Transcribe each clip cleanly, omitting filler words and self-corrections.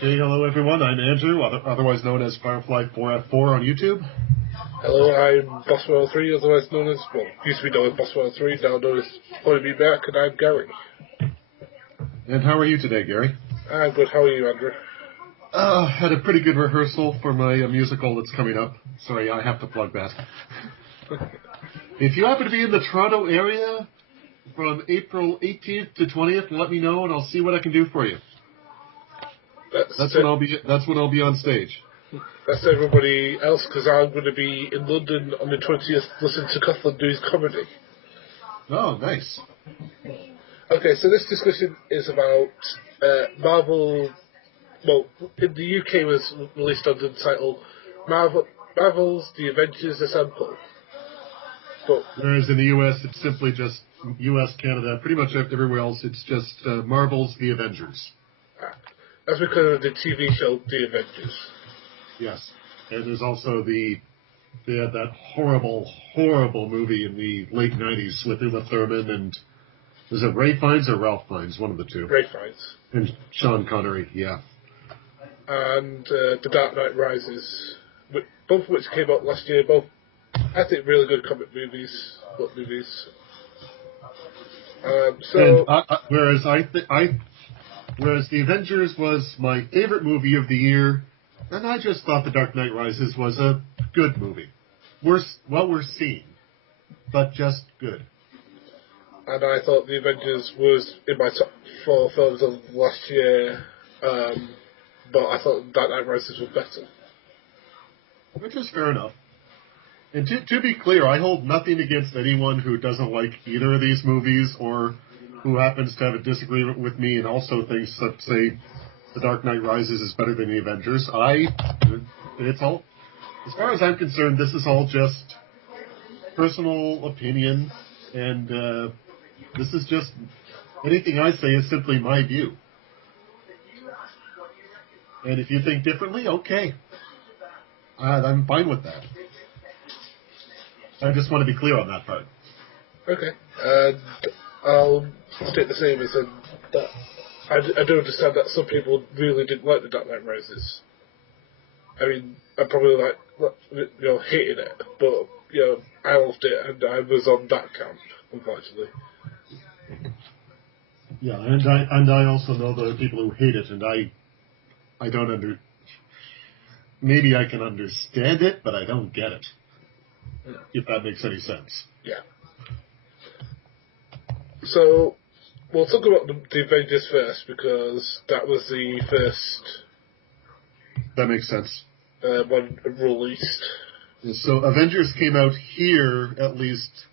Okay, hello everyone, I'm Andrew, otherwise known as Firefly4f4 on YouTube. Hello, I'm Bosswell3, otherwise known as, well, used to be known as Bosswell3, now known as Phoneybeetlemaniacxs, and I'm Gary. And how are you today, Gary? I'm good, how are you, Andrew? Had a pretty good rehearsal for my musical that's coming up. Sorry, I have to plug that. If you happen to be in the Toronto area from April 18th to 20th, let me know and I'll see what I can do for you. That's when I'll be on stage. That's everybody else, because I'm going to be in London on the 20th listening to Coughlin News Comedy. Oh, nice. Okay, so this discussion is about Marvel. Well, in the UK it was released under the title Marvel's The Avengers Assemble. But whereas in the US it's simply just US, Canada, pretty much everywhere else it's just Marvel's The Avengers. That's because of the TV show The Avengers. Yes, and there's also they had that horrible movie in the late 90s with Uma Thurman and, was it Ray Fiennes or Ralph Fiennes? One of the two. Ray Fiennes. And Sean Connery, yeah. And The Dark Knight Rises, both of which came out last year, both, I think, really good comic movies, book movies. Whereas The Avengers was my favorite movie of the year, and I just thought The Dark Knight Rises was a good movie. We're seeing, but just good. And I thought The Avengers was in my top 4 films of last year, but I thought Dark Knight Rises was better. Which is fair enough. And to be clear, I hold nothing against anyone who doesn't like either of these movies or who happens to have a disagreement with me and also thinks that, say, The Dark Knight Rises is better than The Avengers. It's all, as far as I'm concerned, this is all just personal opinion, and this is just, anything I say is simply my view. And if you think differently, okay. I'm fine with that. I just want to be clear on that part. Okay. And I'll state the same as that I do understand that some people really didn't like The Dark Knight Rises. I mean, I probably hated it, but, I loved it and I was on that camp, unfortunately. Yeah, and I also know there are people who hate it, and I don't maybe I can understand it, but I don't get it. If that makes any sense. Yeah. So, we'll talk about the Avengers first, because that was the first... That makes sense. One released. So, Avengers came out here, at least,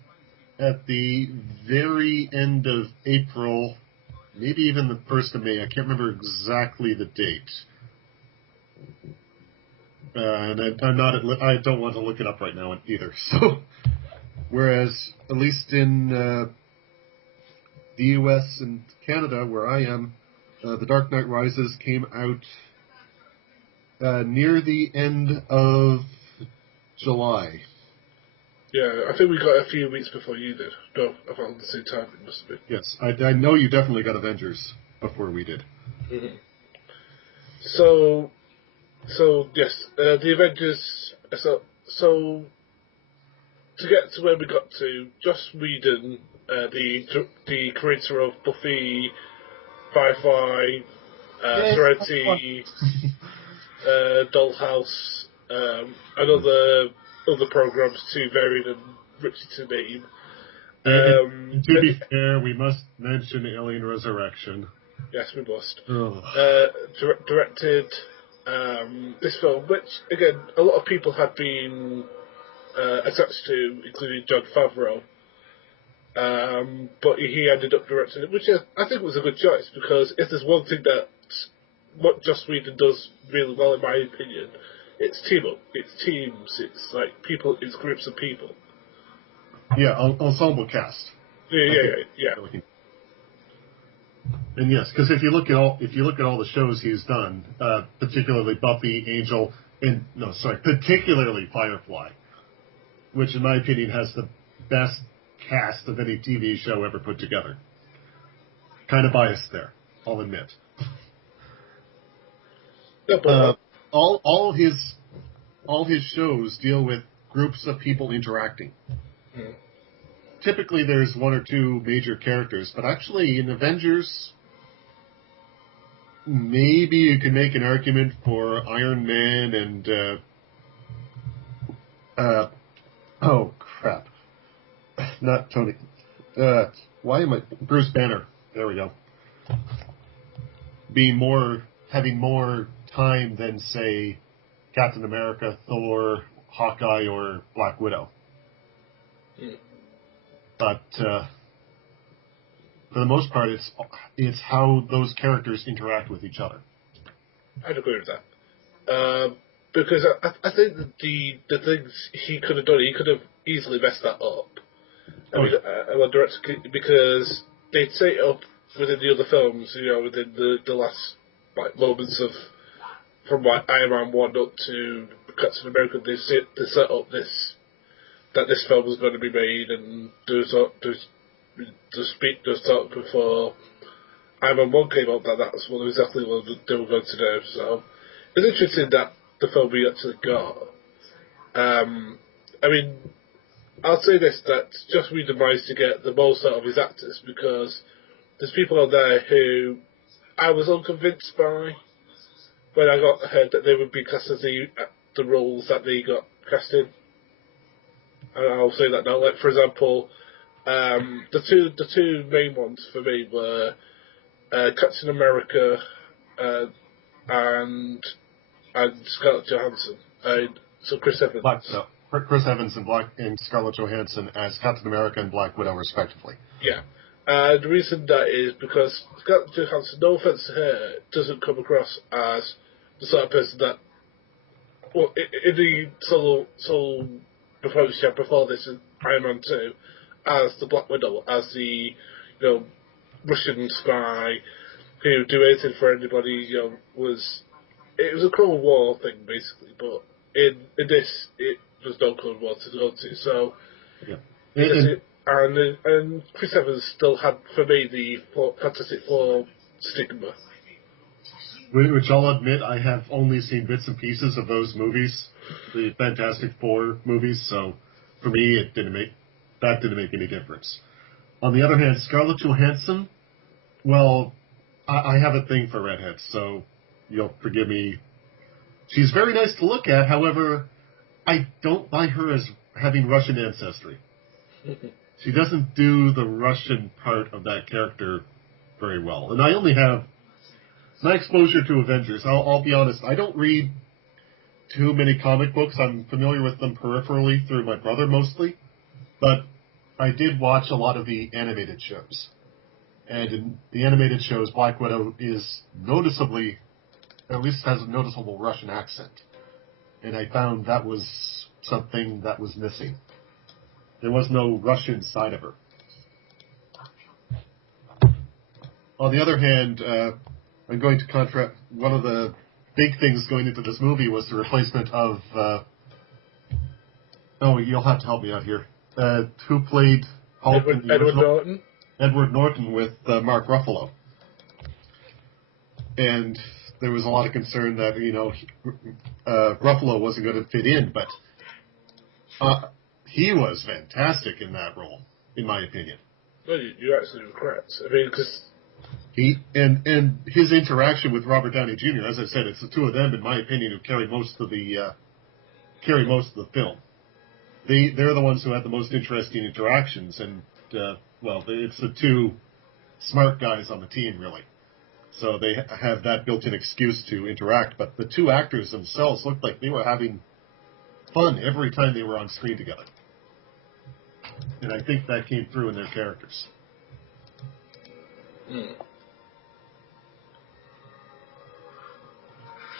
at the very end of April, maybe even the 1st of May. I can't remember exactly the date. And I don't want to look it up right now either. So, whereas, at least in the US and Canada, where I am, The Dark Knight Rises came out near the end of July. Yeah, I think we got a few weeks before you did. No, about the same time it must have been. Yes, I know you definitely got Avengers before we did. Mm-hmm. So yes, the Avengers. So to get to where we got to, Joss Whedon, the creator of Buffy, Firefly, Serenity, Dollhouse, and other programs too varied and rich to name. And to be fair, we must mention Alien Resurrection. Yes, we must. Oh. Directed this film, which, again, a lot of people had been attached to, including Jon Favreau. But he ended up directing it, which I think was a good choice, because if there's one thing that what Joss Whedon does really well, in my opinion, it's team up, it's teams, it's like people, it's groups of people. Yeah, ensemble cast. Yeah. And yes, because if you look at all the shows he's done, particularly Buffy, Angel, particularly Firefly, which in my opinion has the best cast of any TV show ever put together. Kind of biased there, I'll admit. No, but all his shows deal with groups of people interacting. Typically, there's one or two major characters, but actually, in Avengers, maybe you can make an argument for Iron Man and oh crap, not Tony. Why am I Bruce Banner? There we go. Having more time than, say, Captain America, Thor, Hawkeye, or Black Widow. But for the most part, it's how those characters interact with each other. I'd agree with that. Because I think that the things he could have done, he could have easily messed that up. Because they'd set it up within the other films, within the last moments of from Iron Man 1 up to Captain America, they set up that this film was going to be made, and there's talk before Iron Man 1 came out that was exactly what they were going to do. So it's interesting that the film we actually got. I'll say this, that Joss Whedon managed to get the most out of his actors, because there's people out there who I was unconvinced by when I got heard that they would be cast as the roles that they got cast in. And I'll say that now. Like, for example, the two main ones for me were Captain America and Scarlett Johansson. So Chris Evans. Chris Evans and Scarlett Johansson as Captain America and Black Widow, respectively. Yeah. The reason that is because Scarlett Johansson, no offense to her, doesn't come across as the sort of person that, well, in the solo performance she had before this in Iron Man 2, as the Black Widow, as the Russian spy who do anything for anybody. It was a Cold War thing basically, but in this it was no Cold War to go to. So yeah. And Chris Evans still had, for me, the Fantastic Four stigma. Which I'll admit, I have only seen bits and pieces of those movies, the Fantastic Four movies, so for me that didn't make any difference. On the other hand, Scarlett Johansson, well, I have a thing for redheads, so you'll forgive me. She's very nice to look at, however, I don't buy her as having Russian ancestry. She doesn't do the Russian part of that character very well. And I only have my exposure to Avengers. I'll be honest, I don't read too many comic books. I'm familiar with them peripherally through my brother mostly. But I did watch a lot of the animated shows. And in the animated shows, Black Widow is noticeably, at least has a noticeable Russian accent. And I found that was something that was missing. There was no Russian side of her. On the other hand, I'm going to contrast. One of the big things going into this movie was the replacement of. You'll have to help me out here. Who played Hulk in the Edward original? Norton? Edward Norton with Mark Ruffalo. And there was a lot of concern that Ruffalo wasn't going to fit in, but he was fantastic in that role, in my opinion. Well, you're absolutely correct. I mean, because and his interaction with Robert Downey Jr., as I said, it's the two of them, in my opinion, who carry most of the film. They're the ones who had the most interesting interactions, and it's the two smart guys on the team, really. So they have that built-in excuse to interact. But the two actors themselves looked like they were having fun every time they were on screen together. And I think that came through in their characters.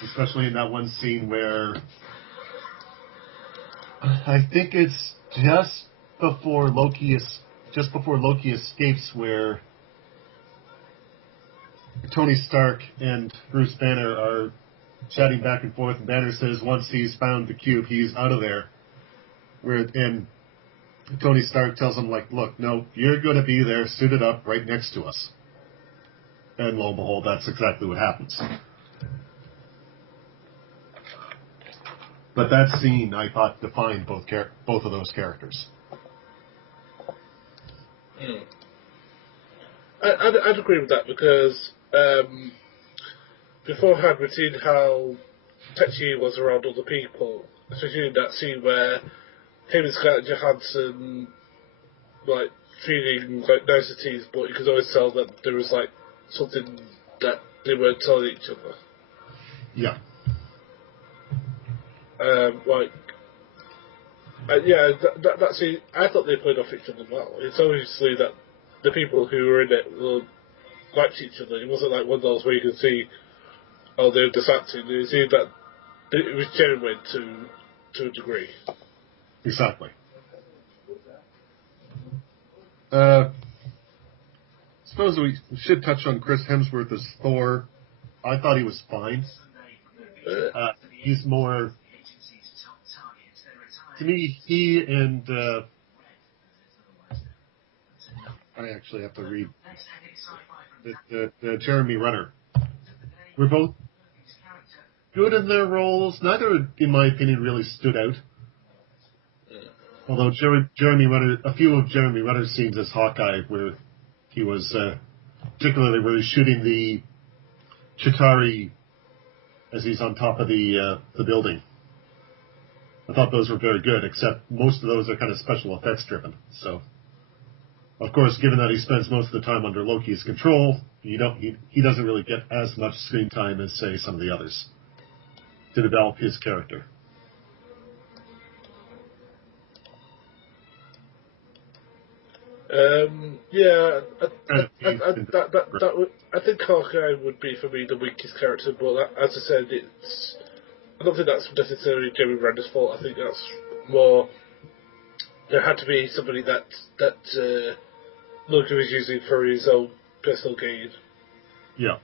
Especially in that one scene where I think it's just before Loki escapes, where Tony Stark and Bruce Banner are chatting back and forth, and Banner says once he's found the cube, he's out of there. And Tony Stark tells him, look, no, you're going to be there, suited up, right next to us. And lo and behold, that's exactly what happens. But that scene, I thought, defined both of those characters. I'd agree with that because beforehand we'd seen how touchy he was around other people, especially in that scene where him and Scarlett Johansson like feeling like niceties, but you could always tell that there was like something that they weren't telling each other. Yeah. That scene, I thought they played off each other well. It's obviously that the people who were in it liked each other. It wasn't like one of those where you could see, oh, they're just acting. You see that it was genuine to a degree. Exactly. Suppose we should touch on Chris Hemsworth as Thor. I thought he was fine. He's more... To me, he and... I actually have to read. The Jeremy Renner. We're both good in their roles. Neither, in my opinion, really stood out. Although Jeremy Renner, a few of Jeremy Renner's scenes as Hawkeye, where he was, particularly where he's shooting the Chitauri as he's on top of the building. I thought those were very good, except most of those are kind of special effects driven. So, of course, given that he spends most of the time under Loki's control, he doesn't really get as much screen time as, say, some of the others to develop his character. I think Hawkeye would be for me the weakest character, but as I said, I don't think that's necessarily Jeremy Renner's fault. I think that's more there had to be somebody that Loki was using for his own personal gain. Yeah.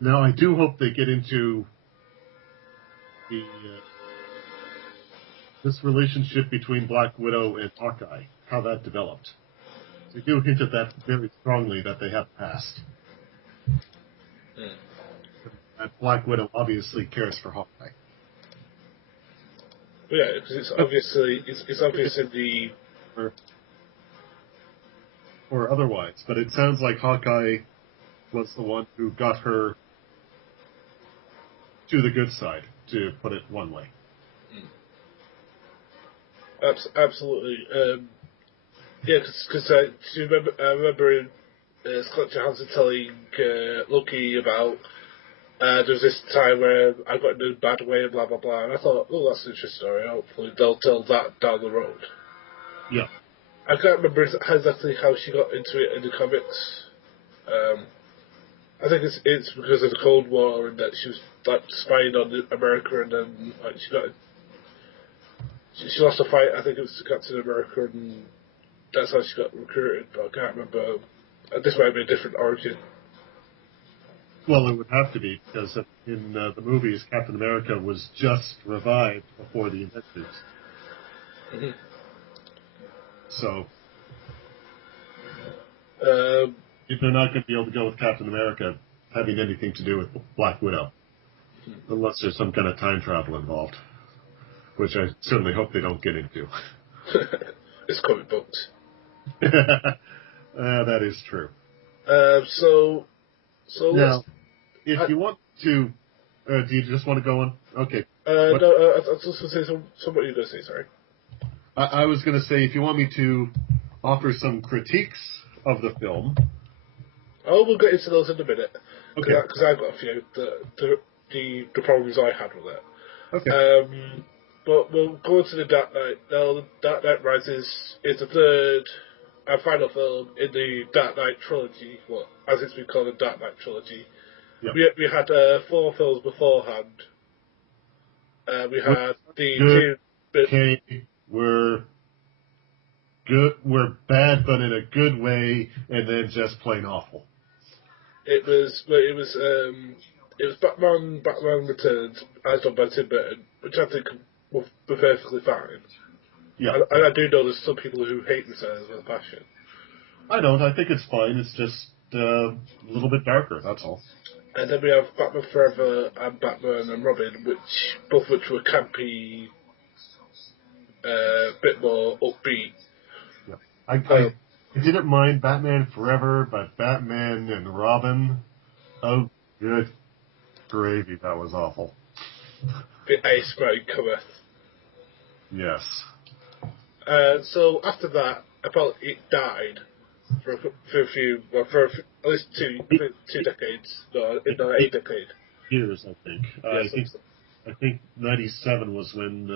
Now I do hope they get into the this relationship between Black Widow and Hawkeye, how that developed. They do hint at that very strongly, that they have passed. And Black Widow obviously cares for Hawkeye. Yeah, because it's obvious in the... Or otherwise, but it sounds like Hawkeye was the one who got her to the good side, to put it one way. Absolutely. Yeah, because I remember Scarlett Johansson telling Loki about there was this time where I got in a bad way and blah blah blah, and I thought, oh, that's an interesting story. Hopefully they'll tell that down the road. Yeah. I can't remember exactly how she got into it in the comics. I think it's because of the Cold War and that she was like spying on America, and then like she lost a fight. I think it was to Captain America, and that's how she got recruited. But I can't remember. This might be a different origin. Well, it would have to be, because in the movies, Captain America was just revived before the Avengers. Mm-hmm. So, if they're not going to be able to go with Captain America having anything to do with Black Widow, unless there's some kind of time travel involved, which I certainly hope they don't get into. It's comic books. That is true. So now, if you want to, do you just want to go on? Okay. No, I was just going to say somebody you were going to say. Sorry. I was going to say, if you want me to offer some critiques of the film. Oh, we'll get into those in a minute. Okay. Because I've got a few the problems I had with it. Okay. But we'll go into the Dark Knight. Now, the Dark Knight Rises is the third and final film in the Dark Knight trilogy. Well, as it's been called, the Dark Knight trilogy. Yep. We had 4 films beforehand. We had the we're good. We're bad, but in a good way, and then just plain awful. It was Batman Returns, as done by Tim Burton, which I think were perfectly fine. Yeah, and I do know there's some people who hate Returns with a passion. I don't. I think it's fine. It's just a little bit darker. That's all. And then we have Batman Forever and Batman and Robin, both which were campy, bit more upbeat. Yeah. I didn't mind Batman Forever, but Batman and Robin, oh, good gravy, that was awful. The Ace Mode cometh. Yes. So after that, apparently it died for at least two decades. No, a decade. Years, I think. I think 97 was when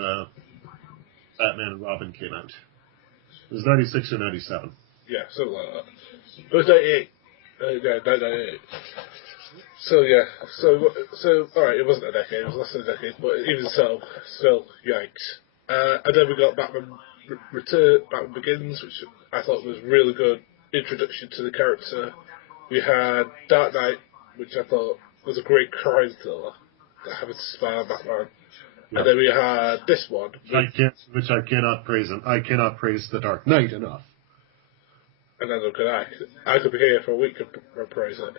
Batman and Robin came out. It was 96 or 97. Yeah, something like that. It was 98. Yeah, 98. So yeah, so alright, it wasn't a decade, it was less than a decade, but even so, still, yikes. And then we got Batman Return, Batman Begins, which I thought was really good introduction to the character. We had Dark Knight, which I thought was a great crime thriller, having to spy on Batman. Yeah. And then we had this one, which I cannot praise, and I cannot praise The Dark Knight enough. And then could I could be here for a week and praise it.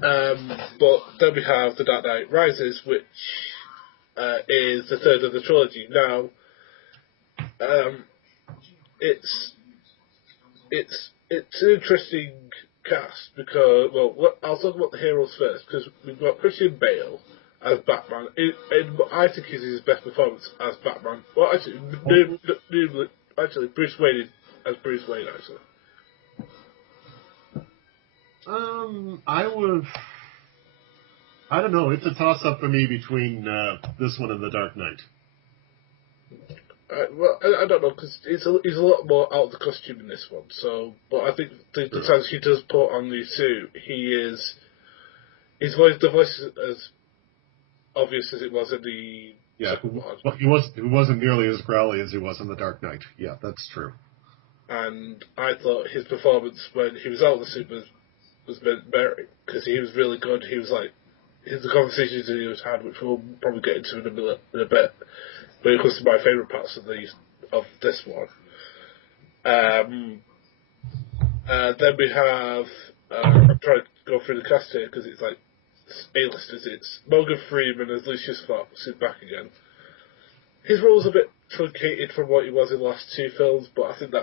But then we have The Dark Knight Rises, which is the third of the trilogy. Now, it's an interesting cast because, well, I'll talk about the heroes first, because we've got Christian Bale as Batman, and I think is his best performance as Batman. Well, actually, Bruce Wayne as Bruce Wayne, actually. I don't know. It's a toss-up for me between this one and The Dark Knight. Well, I don't know, because he's a lot more out of the costume in this one. So, but I think the times he does put on the suit, the voice is as obvious as it was in the second one. Well, he wasn't nearly as growly as he was in The Dark Knight. Yeah, that's true. And I thought his performance when he was out of the suit was better, because he was really good. He was like, the conversations that he was had, which we'll probably get into in a bit, when it comes to my favourite parts of this one. Then we have, I'm trying to go through the cast here, because it's like, A-listers. It's Morgan Freeman as Lucius Fox, who's back again. His role's a bit truncated from what he was in the last two films, but I think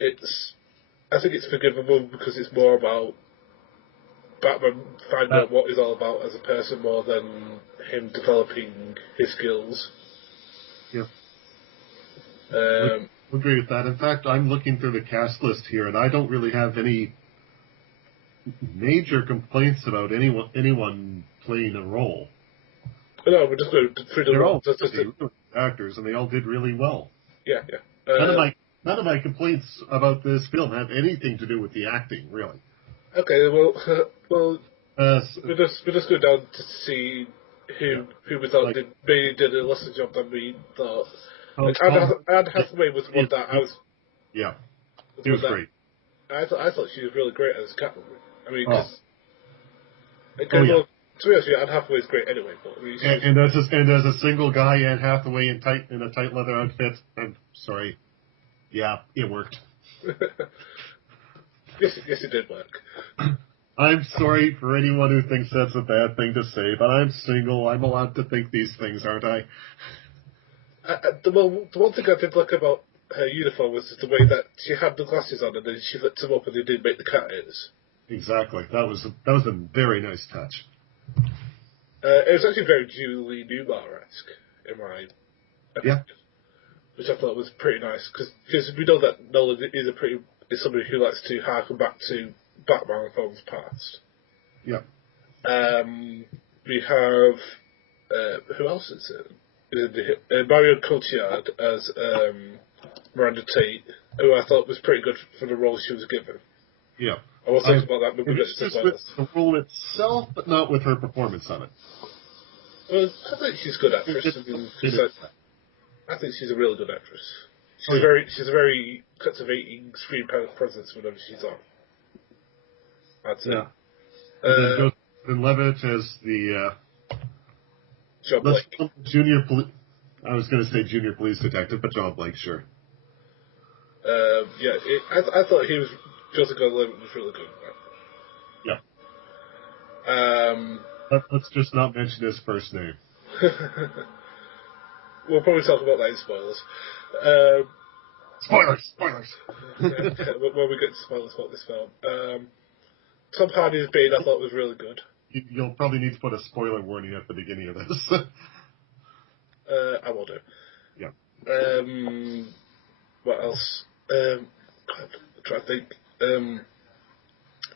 it's forgivable, because it's more about Batman finding out what he's all about as a person more than him developing his skills. Yeah. I agree with that. In fact, I'm looking through the cast list here, and I don't really have any major complaints about anyone playing a role. No, we're just going through the roles. Actors, and they all did really well. Yeah. None of my complaints about this film have anything to do with the acting, really. Okay, well, we just go down to see who we thought did a lesser job than we thought. Anne Hathaway was one that I was. Yeah, it was great. I thought she was really great as Catwoman. I mean, to be honest with you, Anne Hathaway's great anyway. But I mean, and as a single guy, Anne Hathaway in a tight leather outfit. I'm sorry. Yeah, it worked. Yes, it did work. I'm sorry for anyone who thinks that's a bad thing to say, but I'm single. I'm allowed to think these things, aren't I? The one thing I did like about her uniform was the way that she had the glasses on and then she flipped them up and they did make the cat ears. Exactly. That was a very nice touch. It was actually very Julie Newmar-esque in my opinion, which I thought was pretty nice, because we know that Nolan is somebody who likes to harken back to Batman films past. Yeah. We have who else is it? Mario Cotillard as Miranda Tate, who I thought was pretty good for the role she was given. Yeah. I will talk about that when we get to the role itself, but not with her performance on it. Well, I think she's a good actress. I think she's a really good actress. She's a very captivating screen presence whenever she's on. I'd say. Yeah. And then Joseph Levitt as the John Blake. I was going to say junior police detective, but John Blake, sure. I thought Joseph Gordon-Levitt was really good. Yeah. Let's just not mention his first name. We'll probably talk about that in spoilers. Spoilers! When we get to spoilers about this film. Tom Hardy's Bane I thought was really good. You'll probably need to put a spoiler warning at the beginning of this. I will do. Yeah. What else? I'm trying to think.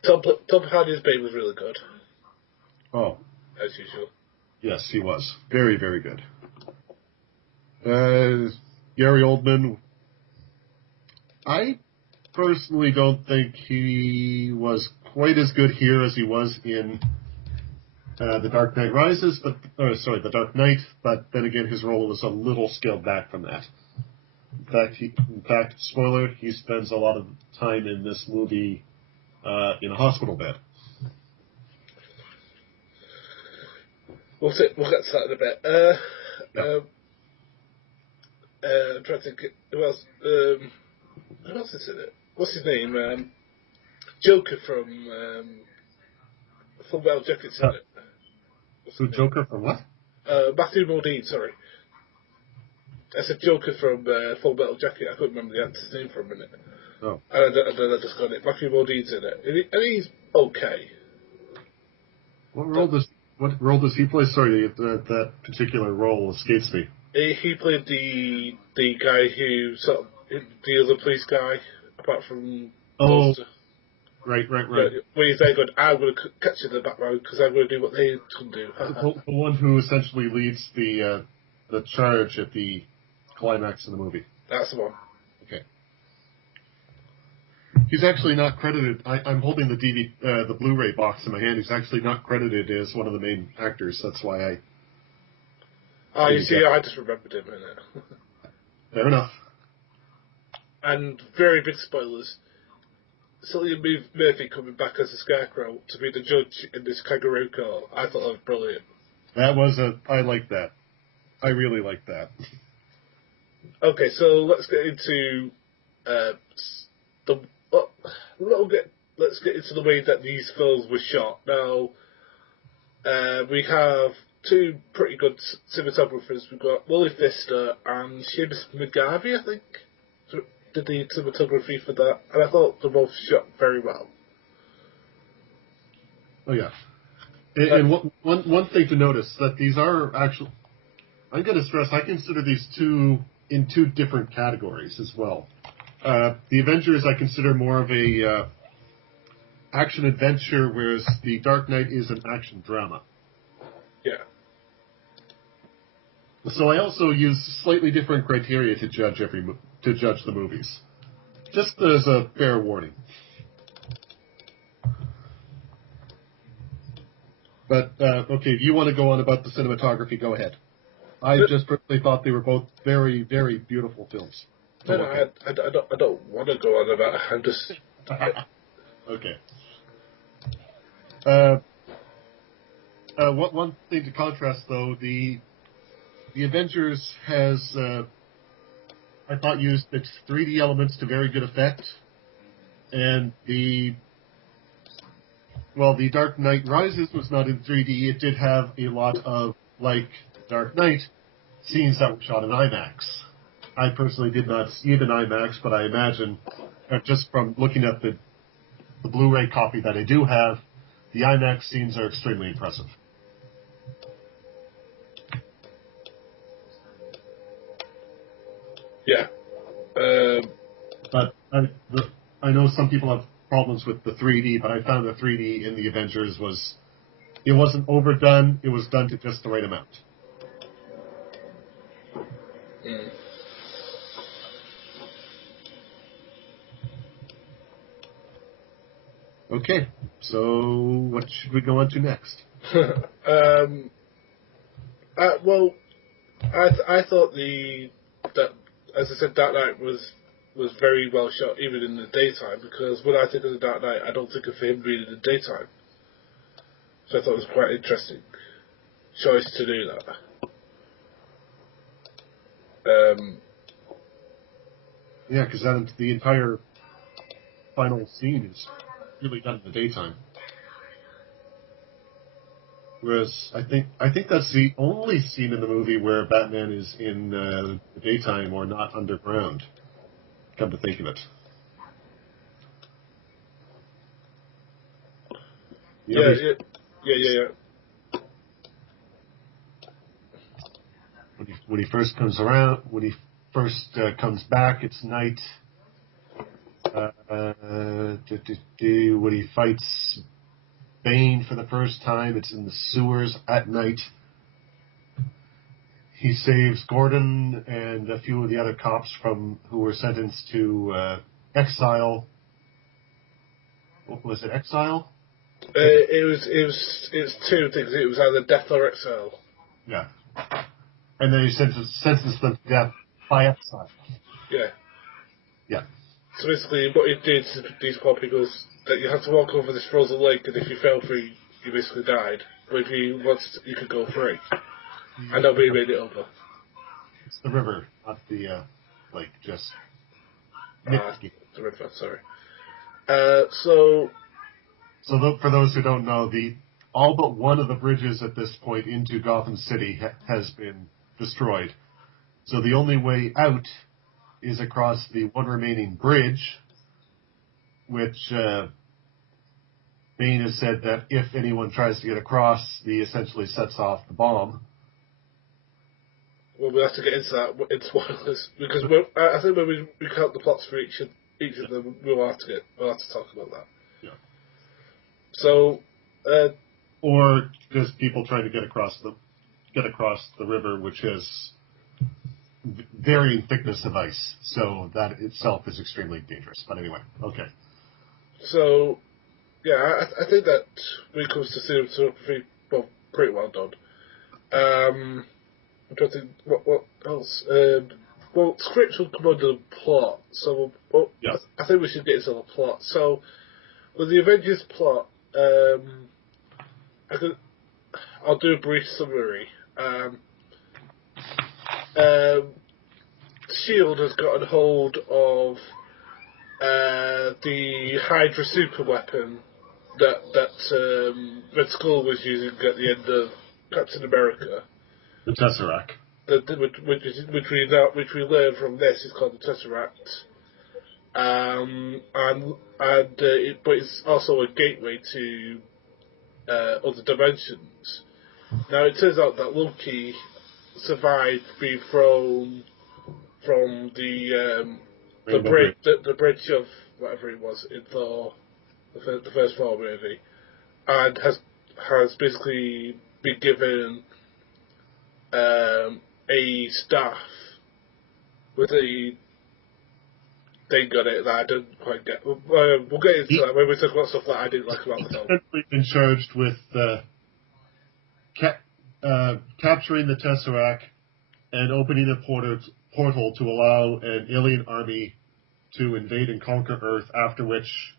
Tom Hardy's Bane was really good. Oh. As usual. Yes, he was. Very, very good. Gary Oldman, I personally don't think he was quite as good here as he was in The Dark Knight Rises, The Dark Knight, but then again his role was a little scaled back from that. In fact, spoiler, he spends a lot of time in this movie in a hospital bed. We'll get to that in a bit. Yep. I'm trying to think who else is in it? What's his name? Joker from Full Metal Jacket's in it. So Joker from what? Matthew Modine, sorry. I said Joker from Full Metal Jacket. I couldn't remember the actor's name for a minute. Oh. And then I just got it. Matthew Modine's in it. And he's okay. What role does he play? Sorry, that particular role escapes me. He played the guy who sort of the other police guy, apart from. Oh, right. Where he's there going, I'm going to catch you in the background because I'm going to do what they couldn't do. the one who essentially leads the charge at the climax of the movie. That's the one. Okay. He's actually not credited. I'm holding the Blu-ray box in my hand. He's actually not credited as one of the main actors. That's why I. Oh, you see, I just remembered him in it. Fair enough. And very big spoilers. Cillian Murphy coming back as a scarecrow to be the judge in this kangaroo court. I thought that was brilliant. I like that. I really like that. Okay, so let's get into let's get into the way that these films were shot. Now, we have two pretty good cinematographers. We've got Wally Pfister and Seamus McGarvey, I think, did the cinematography for that, and I thought they both shot very well. Oh yeah. And one thing to notice that these are actually. I'm going to stress. I consider these in two different categories as well. The Avengers I consider more of a action adventure, whereas The Dark Knight is an action drama. Yeah. So I also use slightly different criteria to judge the movies. Just as a fair warning. But okay, if you want to go on about the cinematography, go ahead. I just personally thought they were both very, very beautiful films. No, I don't want to go on about it. I'm just. Okay. One thing to contrast, though, the Avengers has, I thought, used its 3D elements to very good effect, and the Dark Knight Rises was not in 3D. It did have a lot of, like Dark Knight, scenes that were shot in IMAX. I personally did not see it in IMAX, but I imagine, just from looking at the Blu-ray copy that I do have, the IMAX scenes are extremely impressive. Yeah. But I know some people have problems with the 3D, but I found the 3D in the Avengers it wasn't overdone, it was done to just the right amount. Mm. Okay, so what should we go on to next? Well, I thought that, as I said, Dark Knight was very well shot, even in the daytime, because when I think of the Dark Knight, I don't think of him being in the daytime. So I thought it was quite interesting choice to do that. Yeah, because the entire final scene is really done in the daytime. Whereas I think that's the only scene in the movie where Batman is in the daytime or not underground. Come to think of it. Yeah. When he first comes around, when he first comes back, it's night. When he fights Bane for the first time, it's in the sewers at night. He saves Gordon and a few of the other cops who were sentenced to exile. What was it, exile? It was two things. It was either death or exile. Yeah. And then he sentenced them to death by exile. Yeah. Yeah. So basically, what he did to these poor people is that you had to walk over this frozen lake, and if you fell through, you basically died. But if you wanted to, you could go free. And nobody made it over. It's the river, not the lake, just... The river, sorry. So for those who don't know, all but one of the bridges at this point into Gotham City has been destroyed. So the only way out is across the one remaining bridge, which Bane has said that if anyone tries to get across, he essentially sets off the bomb. Well, we'll have to get into that in spoilers, because I think when we count the plots for each of them, we'll have to talk about that. Yeah. So, or just people trying to get across the river, which has varying thickness of ice, so that itself is extremely dangerous. But anyway, okay. So, yeah, I think that when it comes to cinematography, well, pretty well done. I'm trying to think what else. Well, scripts will come under the plot, so Yeah. I think we should get into the plot. So, with the Avengers plot, I'll do a brief summary. S.H.I.E.L.D. has gotten hold of the Hydra super weapon that Red Skull was using at the end of Captain America. The Tesseract. Which we learn from this is called the Tesseract. But it's also a gateway to other dimensions. Now it turns out that Loki survived being thrown from the bridge of whatever it was in Thor, the first Thor movie, and has basically been given a staff with a thing on it that I didn't quite get. We'll get into that when we talk about stuff that I didn't like about the film. He's been charged with capturing the Tesseract and opening a portal to allow an alien army to invade and conquer Earth, after which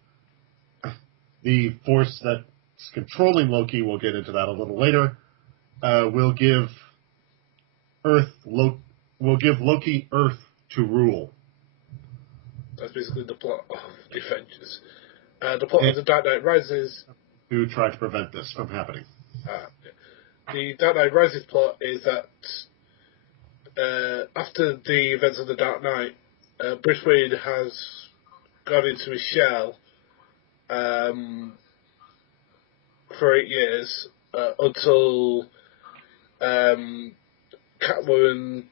the force that's controlling Loki, we'll get into that a little later, will give Loki Earth to rule. That's basically the plot of the Avengers. The plot of The Dark Knight Rises... To try to prevent this from happening. The Dark Knight Rises plot is that after the events of The Dark Knight, Bruce Wayne has gone into his shell for 8 years until Catwoman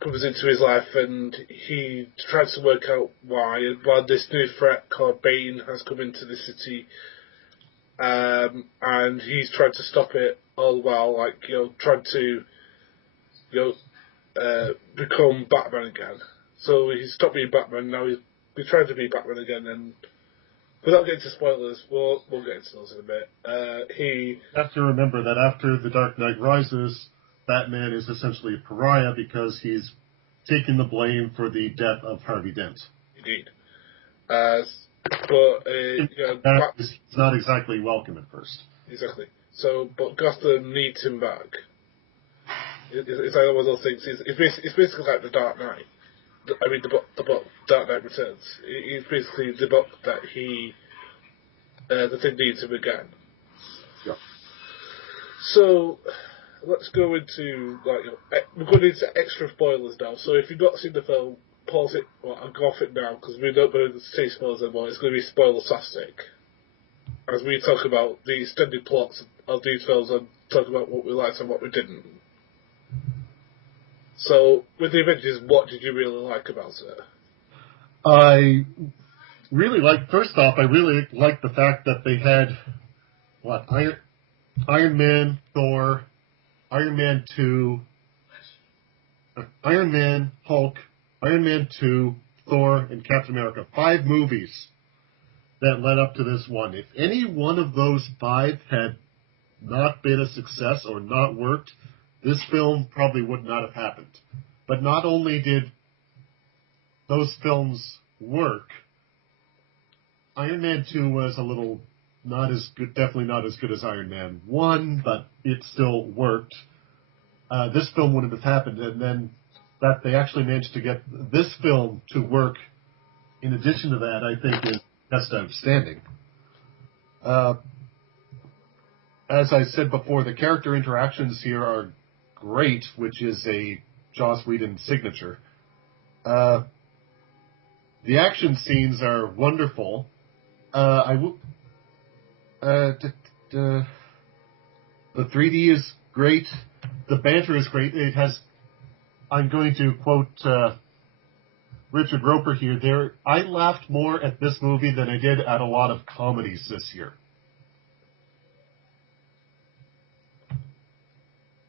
comes into his life, and he tries to work out why. And while this new threat called Bane has come into the city, and he's trying to stop it all the while, trying to become Batman again. So he stopped being Batman. Now he's trying to be Batman again, and without getting to spoilers, we'll get into those in a bit. You have to remember that after The Dark Knight Rises, Batman is essentially a pariah because he's taking the blame for the death of Harvey Dent. Indeed. He's not exactly welcome at first. Exactly. So, but Gotham needs him back. It's like one of those things. It's basically like The Dark Knight. I mean, the book Dark Knight Returns. It's basically the book that the thing needs him again. Yeah. So let's go into we're going into extra spoilers now. So if you've not seen the film, pause it. Well, I'll go off it now because we don't going to say spoilers anymore. It's going to be spoiler-tastic as we talk about the extended plots of these films and talk about what we liked and what we didn't. So with the Avengers, what did you really like about it? I really liked. First off, I really liked the fact that they had Iron Man, Thor, Iron Man 2, Iron Man, Hulk, Iron Man 2, Thor, and Captain America. 5 movies that led up to this one. If any one of those 5 had not been a success or not worked, this film probably would not have happened. But not only did those films work, Iron Man 2 was a little not as good, definitely not as good as Iron Man 1, but it still worked. This film wouldn't have happened, and then that they actually managed to get this film to work in addition to that, I think is just outstanding. As I said before, the character interactions here are great, which is a Joss Whedon signature. The action scenes are wonderful. The 3D is great. The banter is great. It has. I'm going to quote Richard Roper here. I laughed more at this movie than I did at a lot of comedies this year.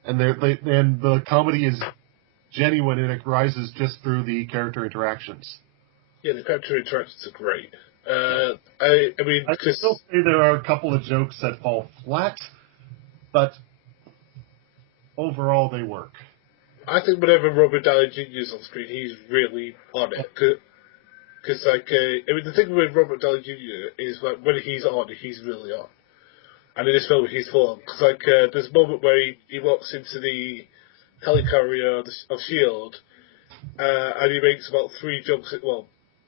And the comedy is genuine and it rises just through the character interactions. Yeah, the character interactions are great. I mean, I still say there are a couple of jokes that fall flat, but overall they work. I think whenever Robert Downey Jr. is on screen, he's really on it. Because, the thing with Robert Downey Jr. is, when he's on, he's really on. And in this film, he's full on. Because, there's a moment where he walks into the helicarrier of S.H.I.E.L.D., and he makes about 3 jokes,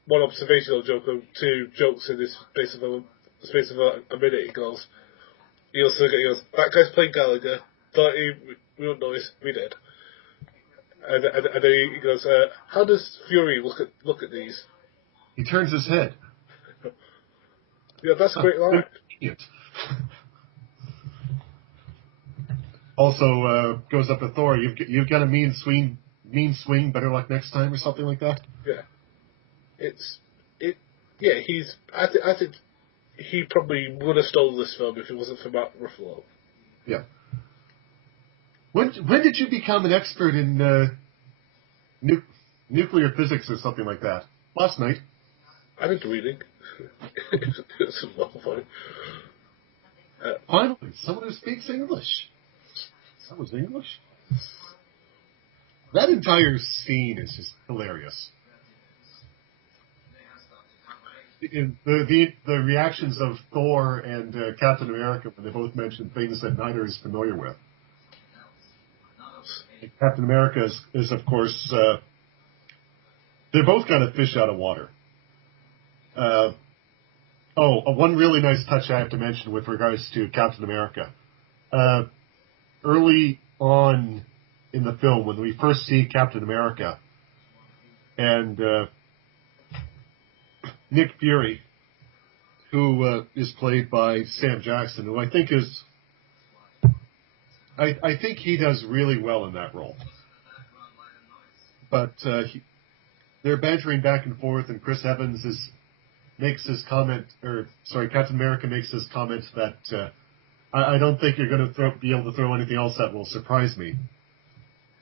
one observational joke and 2 jokes in the space of a minute. He goes, that guy's playing Gallagher. Thought we wouldn't notice. We did. And then he goes, how does Fury look at these? He turns his head. Yeah, that's a great line. Also, goes up to Thor. You've got a mean swing. Better luck next time, or something like that. Yeah, I think he probably would have stolen this film if it wasn't for Mark Ruffalo. Yeah. When did you become an expert in nuclear physics or something like that? Last night. I did reading. It's a lot of fun. Finally, someone who speaks English. That was English? That entire scene is just hilarious. The reactions of Thor and Captain America when they both mention things that neither is familiar with. Captain America is of course, they're both kind of fish out of water. One really nice touch I have to mention with regards to Captain America. Early on in the film, when we first see Captain America and Nick Fury, who is played by Sam Jackson, who I think is... I think he does really well in that role. But they're bantering back and forth, and Chris Evans Captain America makes his comment that I don't think you're going to be able to throw anything else that will surprise me.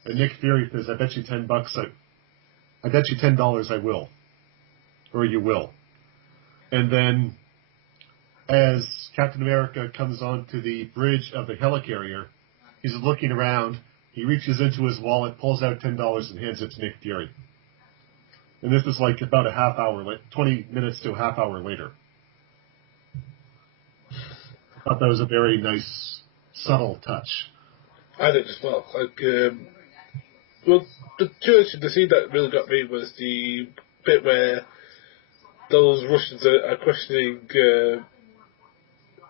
And Nick Fury says, I bet you $10 I bet you $10 I will. Or you will. And then, as Captain America comes onto the bridge of the helicarrier, he's looking around, he reaches into his wallet, pulls out $10 and hands it to Nick Fury. And this is like about 20 minutes to a half hour later. I thought that was a very nice, subtle touch. I did as well. The scene that really got me was the bit where those Russians are questioning,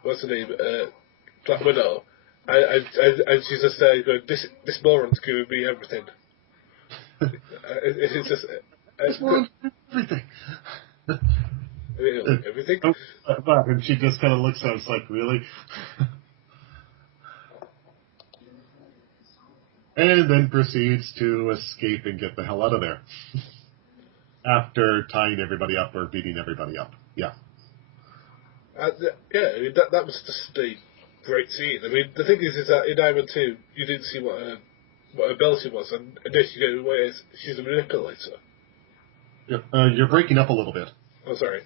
what's her name, Black Widow, And she's just there going, this moron's giving me everything. It's just... This one's everything. Everything? And she just kind of looks at us like, really? And then proceeds to escape and get the hell out of there. After tying everybody up or beating everybody up. Yeah. Yeah, I mean, that was just a great scene. I mean, the thing is that in Iron 2, you didn't see what her ability was, and this you go, wait, she's a manipulator. Yeah, you're breaking up a little bit. Oh, sorry.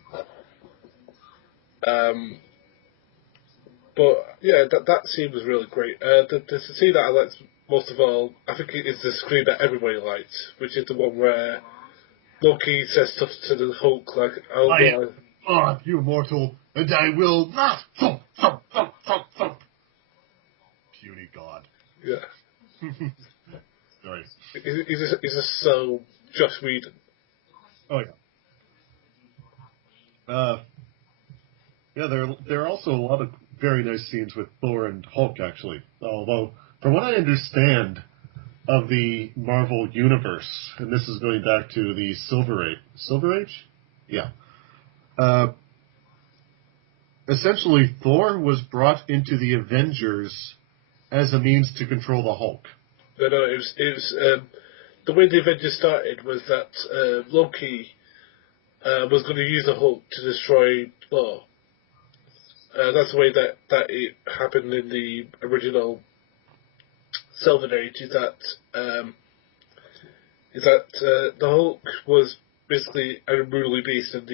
But yeah, that scene was really great. The scene that I liked most of all, I think it is the scene that everybody liked, which is the one where Loki says stuff to the Hulk like, "Oh, I am God, you mortal, and I will not thump, thump, thump, thump, thump." Puny God. Yeah. Sorry. He's just so Joss Whedon. Oh yeah. Yeah, there are also a lot of very nice scenes with Thor and Hulk, actually. Although, from what I understand of the Marvel Universe, and this is going back to the Silver Age? Yeah. Essentially, Thor was brought into the Avengers as a means to control the Hulk. No, it was the way the Avengers started was that Loki was going to use the Hulk to destroy Thor. That's the way that it happened in the original Silver Age. Is that the Hulk was basically an unruly beast, and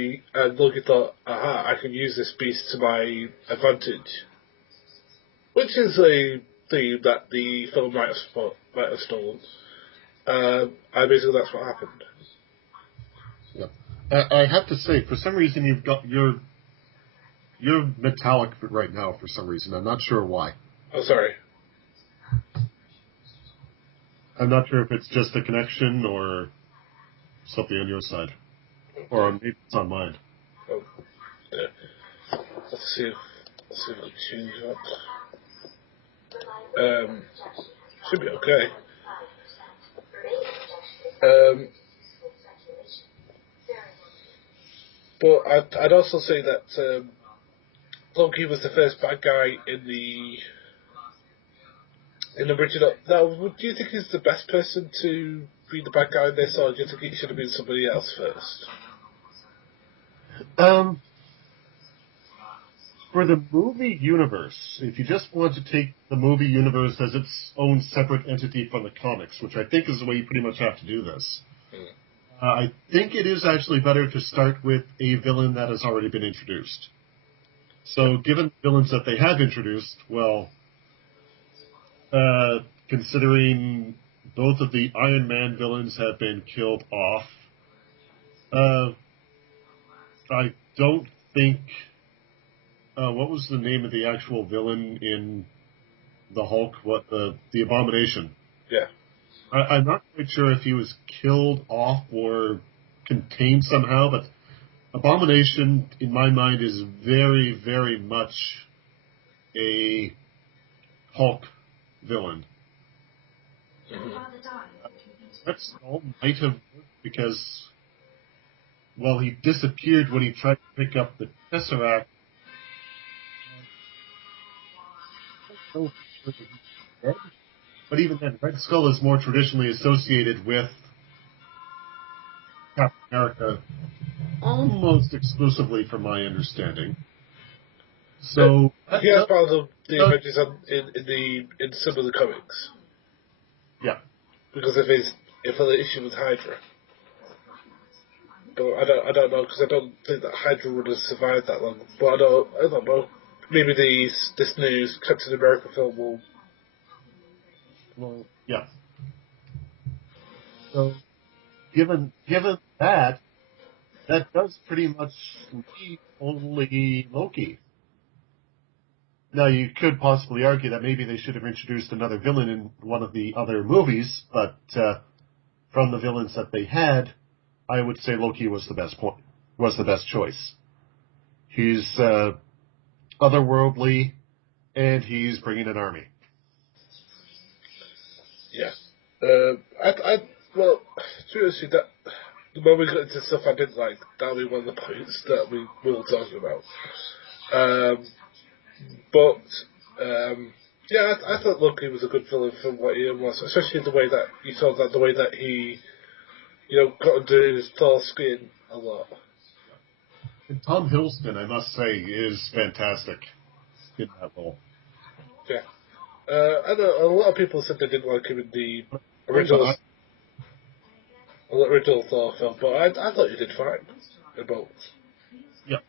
Loki thought, "Aha! I can use this beast to my advantage," which is a theme that the film might have stolen. And basically, that's what happened. Yeah. I have to say, for some reason, you've got you're metallic right now. For some reason, I'm not sure why. Oh, sorry. I'm not sure if it's just a connection or something on your side, or maybe it's on mine. Oh, yeah. Let's see if I can change that. Should be okay. But I'd also say that Loki was the first bad guy in the original. Now, do you think he's the best person to be the bad guy in this, or do you think he should have been somebody else first? For the movie universe, if you just want to take the movie universe as its own separate entity from the comics, which I think is the way you pretty much have to do this, I think it is actually better to start with a villain that has already been introduced. So, given the villains that they have introduced, well, considering both of the Iron Man villains have been killed off, I don't think... what was the name of the actual villain in the Hulk? What the Abomination? Yeah. I'm not quite sure if he was killed off or contained somehow, but Abomination, in my mind, is very, very much a Hulk villain. That all might have worked because, well, he disappeared when he tried to pick up the Tesseract. But even then, Red Skull is more traditionally associated with Captain America, almost exclusively, from my understanding. So he has part of the Avengers in some of the comics. Yeah, because of his affiliation with Hydra. But I don't know, because I don't think that Hydra would have survived that long. But I don't know. Maybe this new Captain America film will. Well, yeah. So, given that does pretty much leave only Loki. Now, you could possibly argue that maybe they should have introduced another villain in one of the other movies, but from the villains that they had, I would say Loki was the best choice. He's otherworldly, and he's bringing an army. Yeah. Well, seriously, that the moment we got into stuff I didn't like, that'll be one of the points that we will talk about. Yeah, I thought Loki was a good villain for what he was, especially the way that you saw that the way that he, got under his Thor skin a lot. And Tom Hiddleston, I must say, is fantastic in that role. Yeah. I know a lot of people said they didn't like him in the original Thor film, but I thought he did fine in both. Yeah,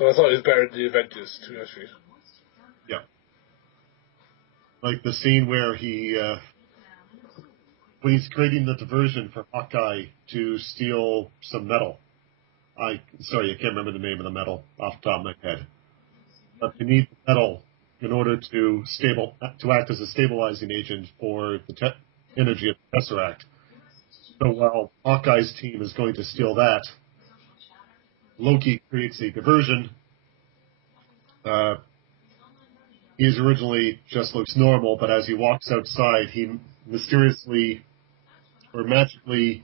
So I thought he was better in the Avengers, to be honest with you. yeah. Like the scene where when he's creating the diversion for Hawkeye to steal some metal. Sorry, I can't remember the name of the metal off the top of my head. But you need the metal in order to act as a stabilizing agent for the energy of the Tesseract. So while Hawkeye's team is going to steal that, Loki creates a diversion. He originally just looks normal, but as he walks outside, he mysteriously or magically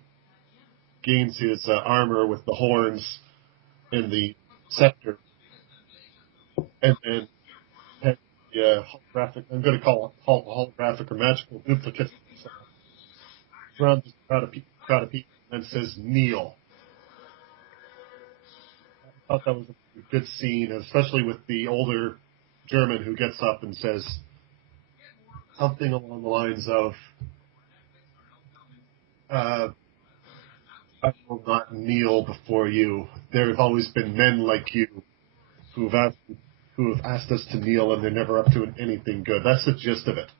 gains his armor with the horns and the scepter, and then has the holographic, I'm going to call it holographic or magical duplicate around this crowd of people and says, "Kneel." I thought that was a good scene, especially with the older German who gets up and says something along the lines of, "I will not kneel before you. There have always been men like you who have asked us to kneel, and they're never up to anything good." That's the gist of it.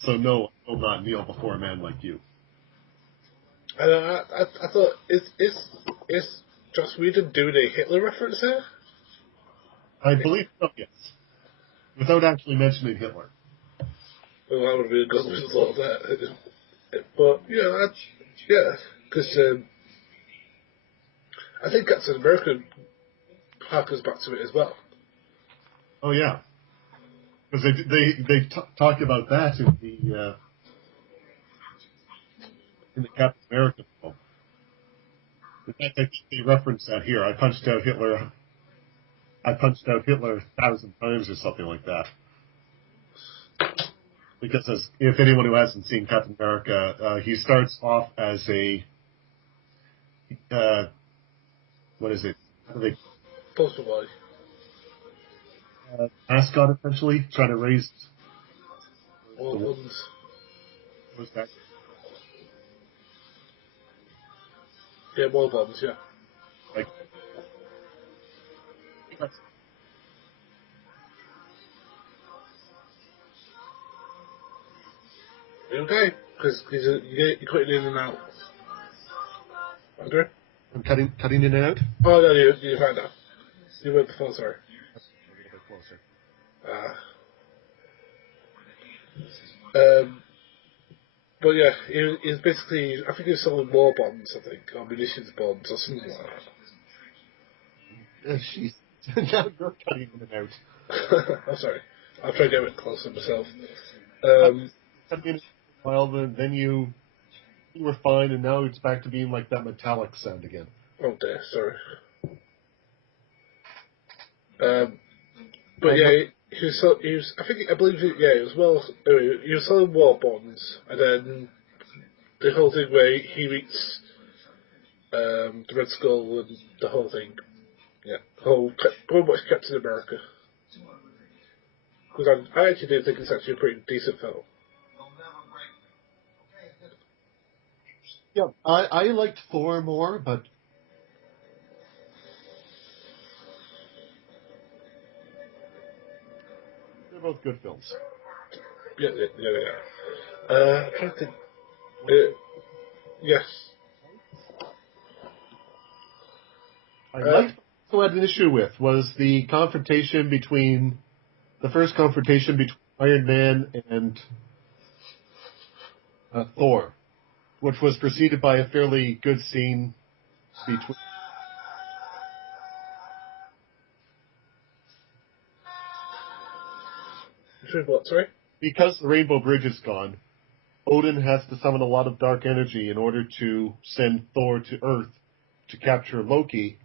So no, I will not kneel before a man like you. And I thought, is Joss Whedon doing a Hitler reference here? I believe so, yes. Without actually mentioning Hitler. Well, that would be a good result of that. But, because I think Captain America harkens back to it as well. Oh yeah, because they talked about that in the Captain America film. In fact, I think they reference that here. I punched out Hitler 1,000 times or something like that. Because if anyone who hasn't seen Captain America, he starts off as a what is it? Poster boy. Mascot, essentially, trying to raise All ones. those guys. Yeah, war bombs, yeah. Like, You okay? Because you're cutting in and out. Andrew? I'm cutting in and out. Oh, no, you're fine now. You went before, sorry. A little bit closer. But yeah, he's basically, I think he's selling war bonds, I think, or munitions bonds, or something like that. Jeez. Now you're cutting in and out. I'm sorry. I'll try to get a bit closer myself. Cutting in a while, then you were fine, and now it's back to being like that metallic sound again. Oh dear, sorry. But yeah, I believe, he was selling war bonds, and then the whole thing where he meets the Red Skull and the whole thing. Yeah, go and watch Captain America. Because I actually do think it's actually a pretty decent film. Yeah, I liked Thor more, but they're both good films. Yeah. I'm trying to think. Yes. I liked what I had an issue with was the first confrontation between Iron Man and Thor, which was preceded by a fairly good scene between. Between what, sorry? because the Rainbow Bridge is gone, Odin has to summon a lot of dark energy in order to send Thor to Earth to capture Loki,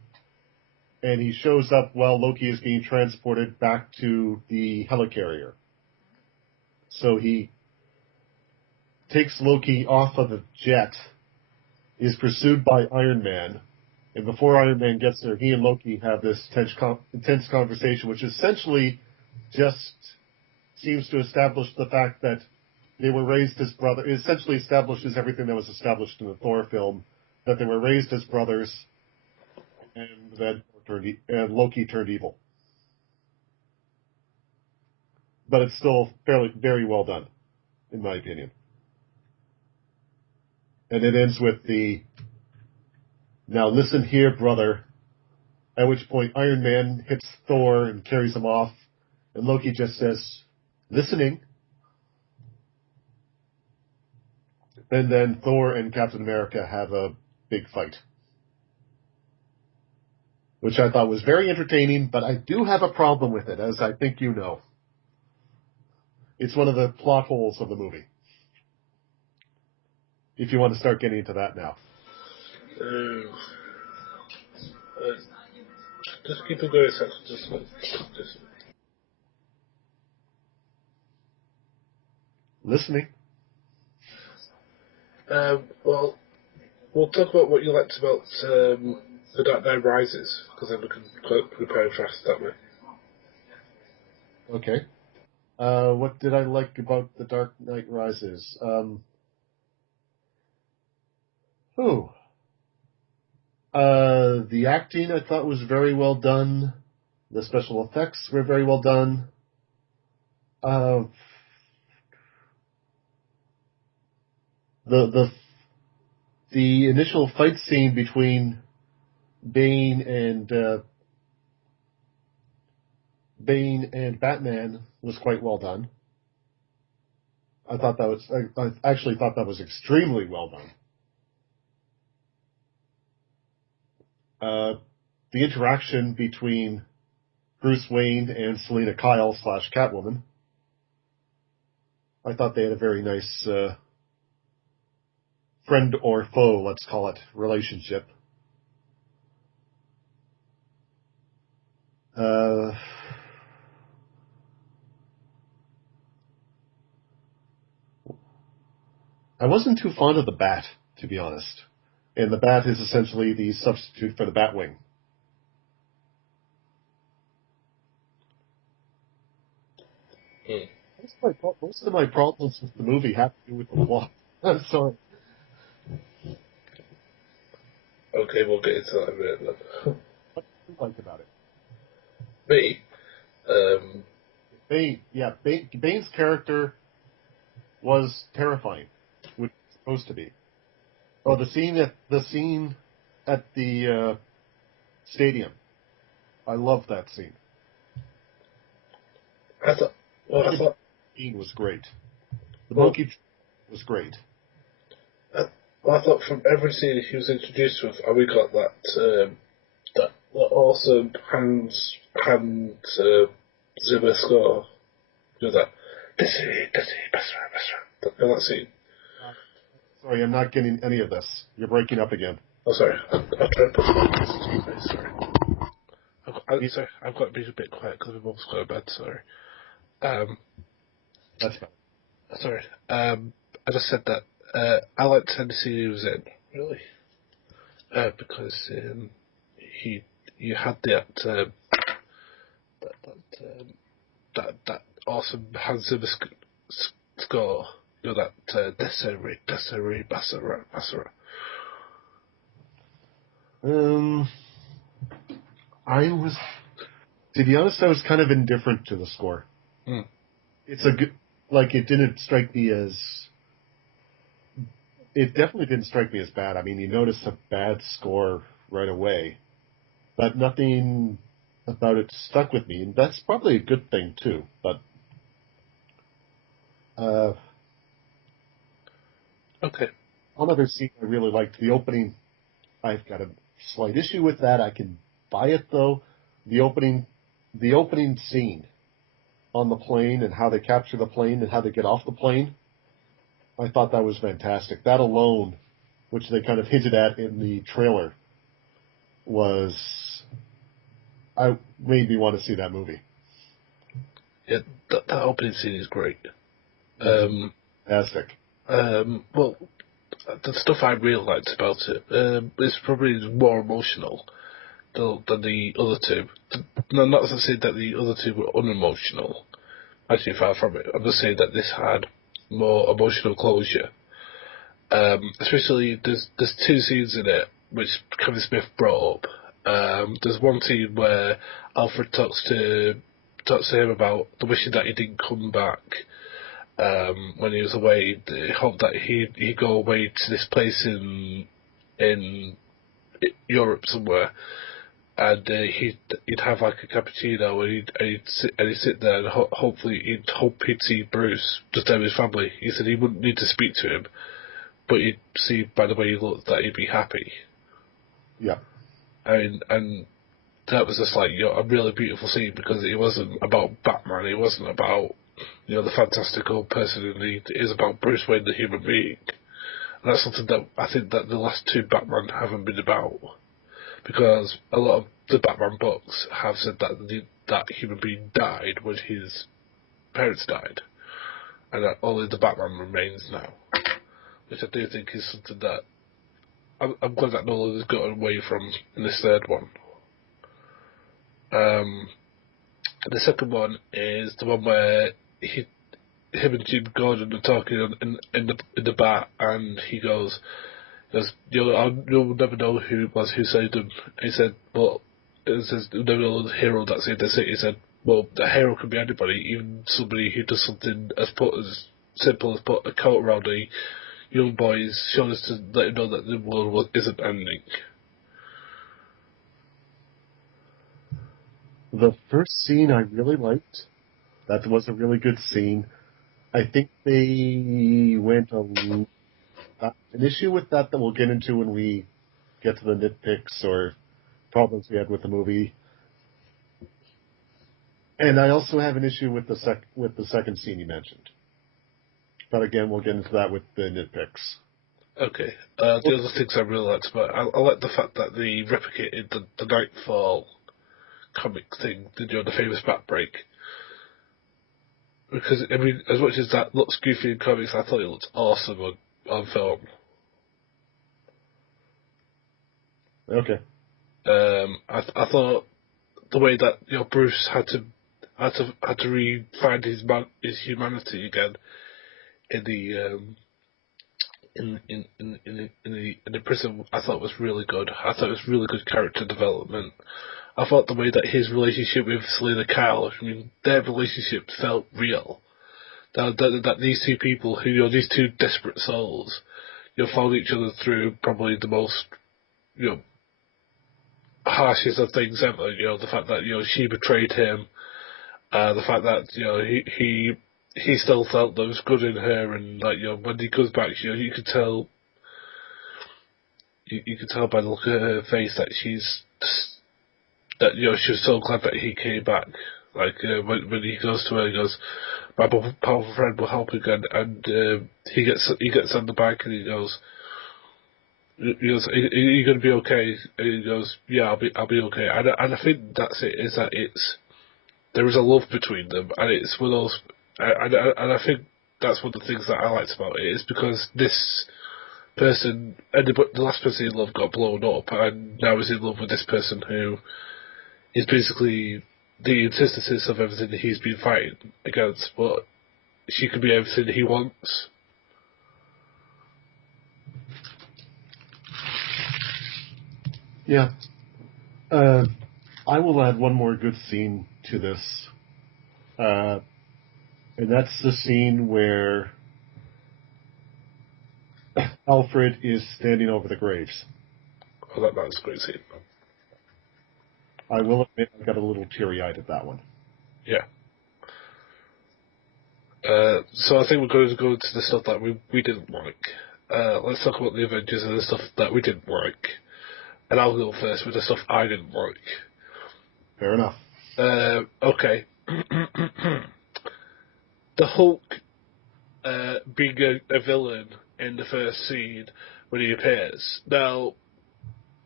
and he shows up while Loki is being transported back to the helicarrier. So he takes Loki off of the jet, is pursued by Iron Man, and before Iron Man gets there, he and Loki have this intense conversation, which essentially just seems to establish the fact that they were raised as brothers. It essentially establishes everything that was established in the Thor film, that they were raised as brothers, and that Loki turned evil. But it's still very well done, in my opinion. And it ends with the, "Now listen here, brother," at which point Iron Man hits Thor and carries him off, and Loki just says, "Listening." And then Thor and Captain America have a big fight, which I thought was very entertaining, but I do have a problem with it, as I think you know. It's one of the plot holes of the movie. If you want to start getting into that now. Just keep it going a second. Just. Listening. Well, we'll talk about what you liked about The Dark Knight Rises, because then we can compare and contrast that way. Okay. What did I like about The Dark Knight Rises? The acting I thought was very well done. The special effects were very well done. The initial fight scene between Bane and Batman was quite well done. I actually thought that was extremely well done. The interaction between Bruce Wayne and Selina Kyle / Catwoman, I thought they had a very nice friend or foe, let's call it, relationship. I wasn't too fond of the Bat, to be honest. And the Bat is essentially the substitute for the Batwing. Most of my problems with the movie have to do with the plot. I'm sorry. Okay, we'll get into that in a minute then. What did you like about it? Me? Bane's character was terrifying, which it's supposed to be. Oh, the scene at the stadium. I love that scene. I thought the scene was great. The monkey was great. I thought from every scene he was introduced with, we got that awesome Hans Zimmer score. You know that. That scene. Sorry, I'm not getting any of this. You're breaking up again. Oh, sorry. I'll try and put my face. Sorry. I've got to be a bit quiet because my mum's got to bed. Sorry. That's fine. Sorry. I just said that I liked the scene he was in, really, because you had that awesome Hans Zimmer score. You know that Desiree Bassara. To be honest, I was kind of indifferent to the score. It's a good, it definitely didn't strike me as bad. I mean, you notice a bad score right away, but nothing about it stuck with me, and that's probably a good thing too. But okay, another scene I really liked, the opening. I've got a slight issue with that. I can buy it though. The opening scene on the plane and how they capture the plane and how they get off the plane. I thought that was fantastic. That alone, which they kind of hinted at in the trailer, made me want to see that movie. Yeah, that opening scene is great. Fantastic. Well, the stuff I really liked about it is probably more emotional than the other two. No, not to say that the other two were unemotional. Actually, far from it. I'm just saying that this had more emotional closure. Especially, there's two scenes in it which Kevin Smith brought up. There's one scene where Alfred talks to him about the wishing that he didn't come back when he was away. He hoped that he'd go away to this place in Europe somewhere, and he'd have like a cappuccino, and he'd sit there and hopefully he'd see Bruce just there with his family. He said he wouldn't need to speak to him, but he'd see by the way he looked that he'd be happy. Yeah. And that was just like a really beautiful scene, because it wasn't about Batman, it wasn't about the fantastical person in need. It is about Bruce Wayne, the human being. And that's something that I think that the last two Batman haven't been about, because a lot of the Batman books have said that that human being died when his parents died, and that only the Batman remains now, which I do think is something that I'm glad that Nolan has gotten away from in this third one. The second one is the one where him and Jim Gordon are talking in the bar, and he goes, you'll never know who it was who saved him. He said, well, it says you'll never know the hero that saved the city. He said, well, the hero can be anybody, even somebody who does something as simple as put a coat around a young boy's shoulders to let him know that the world isn't ending. The first scene I really liked. That was a really good scene. I think they went an issue with that we'll get into when we get to the nitpicks or problems we had with the movie. And I also have an issue with the second scene you mentioned. But again, we'll get into that with the nitpicks. Okay. The other things I really liked about it, I like the fact that they replicated the Nightfall comic thing, the famous bat break. Because, I mean, as much as that looks goofy in comics, I thought it looked awesome on film. Okay. I thought the way that Bruce had to re-find his humanity again in the prison, I thought was really good. I thought it was really good character development. I thought the way that his relationship with Selena Kyle, I mean, their relationship felt real. That these two people, these two desperate souls, found each other through probably the most, harshest of things ever. The fact that she betrayed him, the fact that he still felt there was good in her, and that when he comes back, you could tell. You could tell by the look of her face that she was so glad that he came back. Like when he goes to her, he goes, "My powerful friend will help again," and he gets on the bike and he goes, "Are you going to be okay?" And he goes, "Yeah, I'll be okay." And I think that's it. Is that there is a love between them, and it's one of those. And I think that's one of the things that I liked about it, is because this person, and the last person he loved got blown up, and now he's in love with this person who is basically the antithesis of everything that he's been fighting against, but she could be everything he wants. Yeah. I will add one more good scene to this. And that's the scene where Alfred is standing over the graves. Oh, that was a great scene. I will admit I got a little teary-eyed at that one. Yeah. So I think we're going to go into the stuff that we didn't like. Let's talk about the Avengers and the stuff that we didn't like. And I'll go first with the stuff I didn't like. Fair enough. Okay. the Hulk being a villain in the first scene when he appears. Now,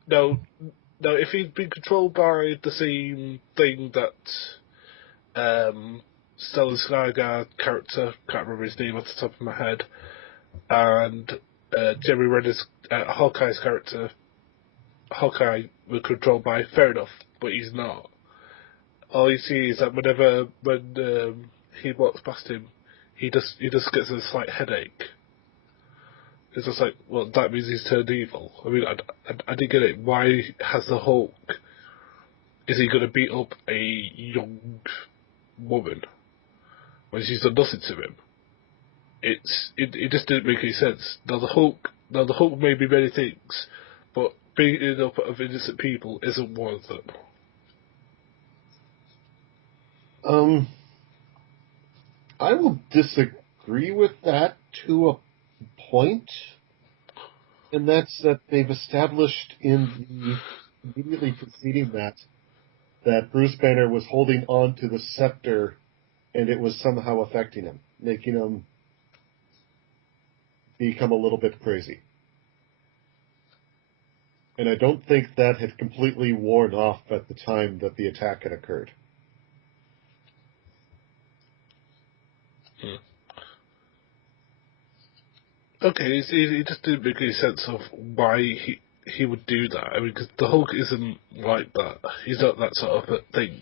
if he'd been controlled by the same thing that Stellan Skarsgård character, can't remember his name off the top of my head, and Jeremy Renner's Hawkeye's character, Hawkeye, were controlled by, fair enough, but he's not. All you see is that when he walks past him, he just gets a slight headache. It's just like, well, that means he's turned evil. I mean, I didn't get it. Why has the Hulk? Is he going to beat up a young woman when she's done nothing to him? It just didn't make any sense. Now the Hulk may be many things, but beating up of innocent people isn't one of them. I will disagree with that to a point, and that's that they've established in the immediately preceding that Bruce Banner was holding on to the scepter, and it was somehow affecting him, making him become a little bit crazy. And I don't think that had completely worn off at the time that the attack had occurred. Okay, it just didn't make any sense of why he would do that. I mean, because the Hulk isn't like that. He's not that sort of thing.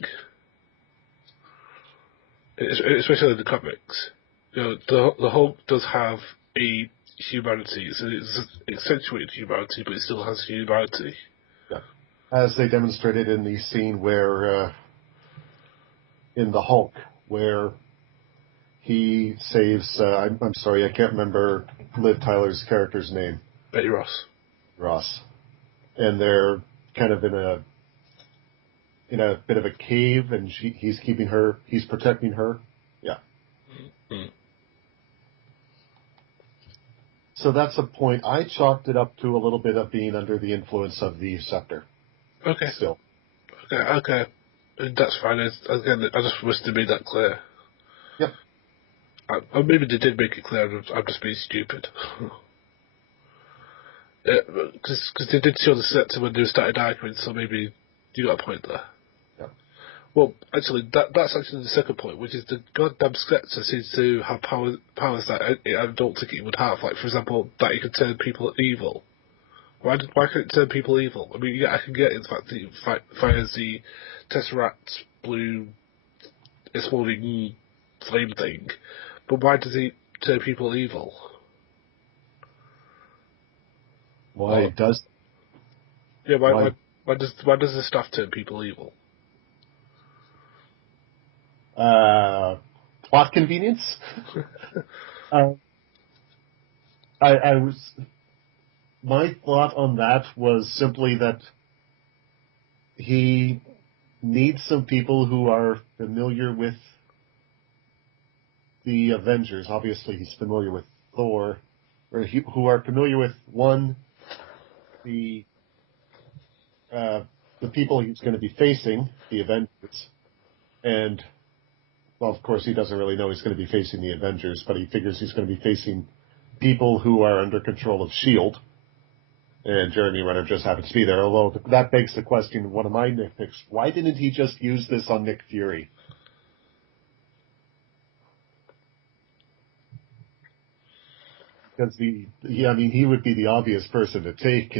Especially in the comics. You know, the Hulk does have a humanity. It's accentuated humanity, but it still has humanity. Yeah. As they demonstrated in the scene where, in the Hulk, where he saves, I'm sorry, I can't remember Liv Tyler's character's name. Betty Ross. Ross. And they're kind of in a bit of a cave, and he's protecting her. Yeah. Mm-hmm. So that's a point. I chalked it up to a little bit of being under the influence of the scepter. Okay. Still. Okay. That's fine. Again, I just wish they made that clear. Yep. Or maybe they did make it clear. I'm just being stupid. Because they did show the scepter when they started arguing, so maybe you got a point there. Yeah. Well, actually, that's actually the second point, which is the goddamn scepter seems to have powers that I don't think it would have. Like, for example, that it could turn people evil. Why can't it turn people evil? I mean, yeah, I can get it, the fact that it fires the Tesseract blue exploding flame thing, but why does it turn people evil? Why does the staff turn people evil? Plot convenience? My thought on that was simply that he needs some people who are familiar with the Avengers. Obviously, he's familiar with Thor, who are familiar with, one, the people he's going to be facing, the Avengers, and, well, of course, he doesn't really know he's going to be facing the Avengers, but he figures he's going to be facing people who are under control of S.H.I.E.L.D., and Jeremy Renner just happens to be there, although that begs the question, one of my nitpicks, why didn't he just use this on Nick Fury? Because he would be the obvious person to take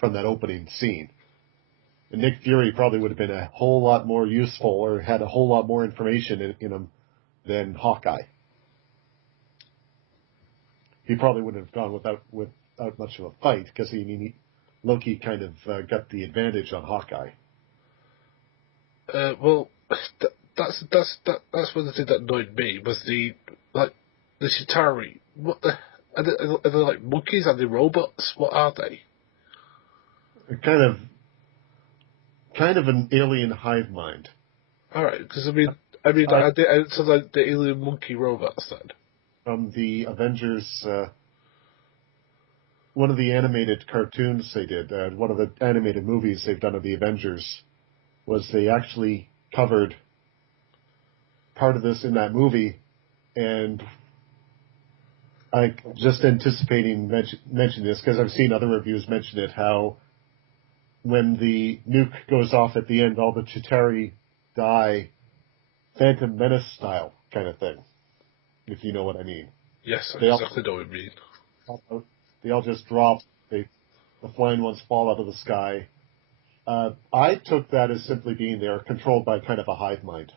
from that opening scene. And Nick Fury probably would have been a whole lot more useful or had a whole lot more information in him than Hawkeye. He probably wouldn't have gone without much of a fight because Loki kind of got the advantage on Hawkeye. Well, that's one of the things that annoyed me was the Chitauri. What the are they like monkeys? Are they robots? What are they? Kind of an alien hive mind. All right, because so like the alien monkey robots then. From the Avengers, one of the animated cartoons they did, one of the animated movies they've done of the Avengers, was they actually covered part of this in that movie, and I just anticipating mention this because I've seen other reviews mention it, how when the nuke goes off at the end, all the Chitauri die Phantom Menace style kind of thing, if you know what I mean. Yes, I exactly know what you mean. They all just drop, the flying ones fall out of the sky. I took that as simply being they're controlled by kind of a hive mind.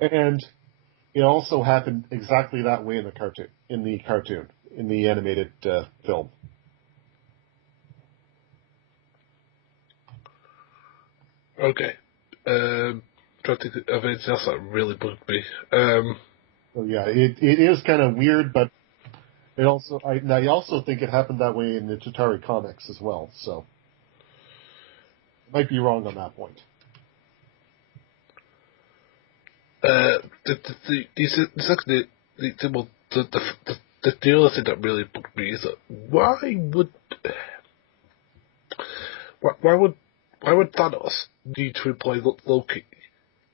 And it also happened exactly that way in the cartoon, in the animated film. Okay. Trying to think of anything else that really bugged me. So yeah, it is kind of weird, but it also I also think it happened that way in the Chitauri comics as well. So I might be wrong on that point. The other thing that really bugged me is that why would Thanos need to employ Loki?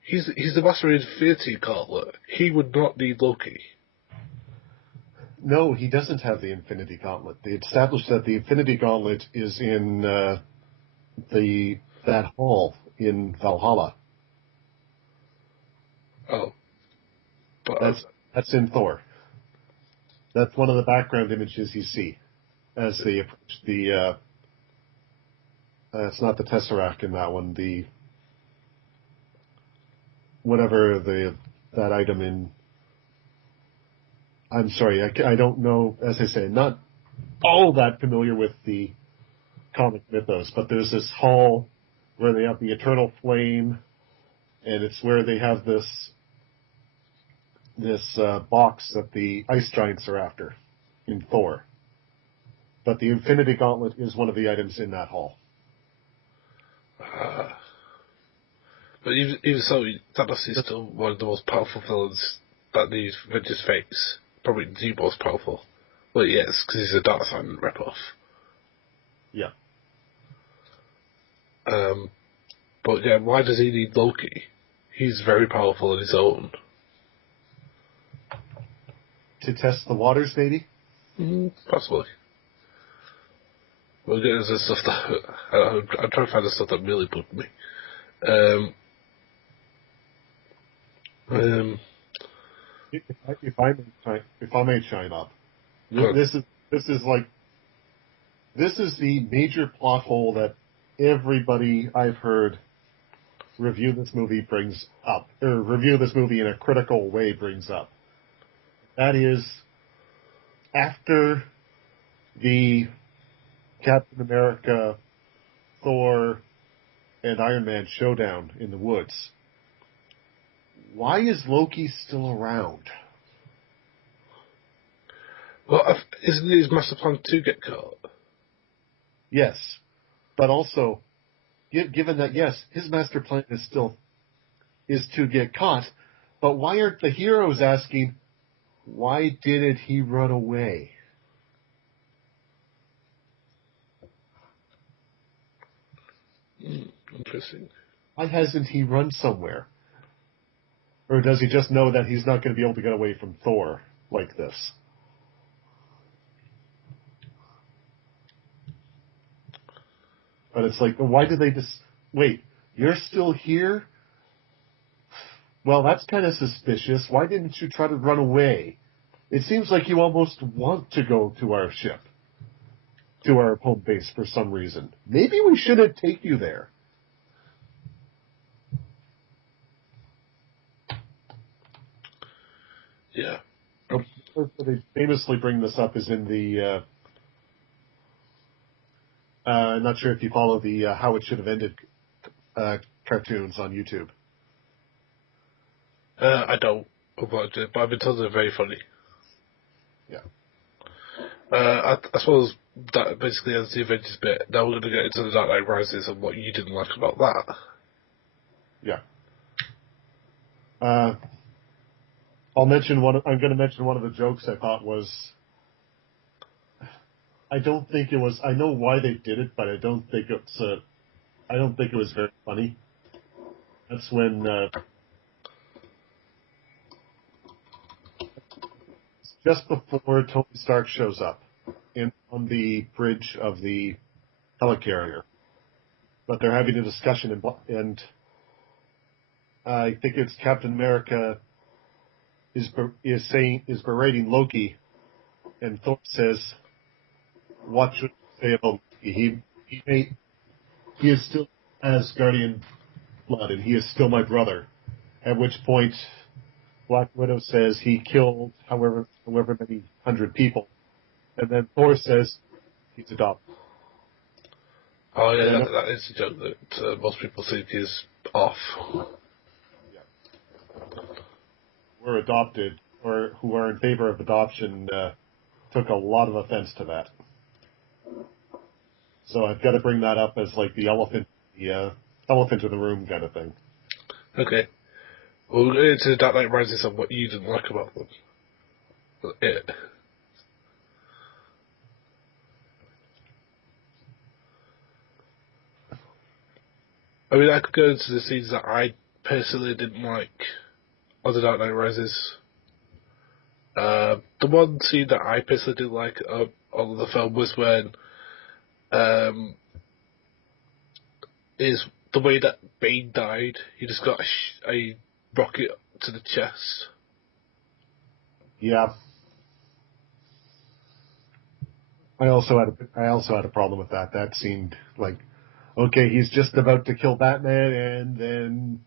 He's the master of Infinity Gauntlet. He would not need Loki. No, he doesn't have the Infinity Gauntlet. They established that the Infinity Gauntlet is in that hall in Valhalla. Oh, but that's in Thor. That's one of the background images you see as they approach the. It's not the Tesseract in that one. The whatever that item in. I'm sorry, I don't know. As I say, not all that familiar with the comic mythos, but there's this hall where they have the eternal flame, and it's where they have this box that the ice giants are after in Thor. But the Infinity Gauntlet is one of the items in that hall. But even so, Thanos is still one of the most powerful villains that these Avengers face. Probably the most powerful. Well, yes, because he's a Darkseid ripoff. Yeah. But yeah, why does he need Loki? He's very powerful on his own. To test the waters, maybe? Possibly. We'll get into the stuff that... I'm trying to find the stuff that really bugged me. If I may chime up, this is the major plot hole that everybody I've heard review this movie in a critical way brings up. That is, after the Captain America, Thor, and Iron Man showdown in the woods, why is Loki still around? Well, isn't his master plan to get caught? Yes, but also, given that, yes, his master plan is to get caught, but why aren't the heroes asking, why didn't he run away? Interesting. Why hasn't he run somewhere? Or does he just know that he's not going to be able to get away from Thor like this? But it's like, why did they just... Wait, you're still here? Well, that's kind of suspicious. Why didn't you try to run away? It seems like you almost want to go to our ship, to our home base for some reason. Maybe we shouldn't take you there. Yeah. They famously bring this up is in the... I'm not sure if you follow the How It Should Have Ended cartoons on YouTube. I don't, but I've been told they're very funny. Yeah. I suppose that basically ends the Avengers bit. Now we're going to get into the Dark Knight Rises and what you didn't like about that. Yeah. I'm going to mention one of the jokes I thought was... I don't think it was... I know why they did it, but I don't think it was very funny. That's when just before Tony Stark shows up on the bridge of the helicarrier. But they're having a discussion, and I think it's Captain America is berating Loki, and Thor says, "What should you say about Loki? He is still Asgardian blood, and he is still my brother." At which point, Black Widow says he killed however many hundred people, and then Thor says he's adopted. Oh yeah, that is a joke that most people think is off. Were adopted, or who are in favor of adoption, took a lot of offense to that. So I've got to bring that up as like the elephant in the room kind of thing. Okay. We'll go into the Dark Knight Rises and what you didn't like about them. It. I mean, I could go into the scenes that I personally didn't like on the Dark Knight Rises. The one scene that I personally didn't like on the film was when is the way that Bane died. He just got a rocket to the chest. Yeah. I also had a problem with that. That seemed like, okay, he's just about to kill Batman, and then,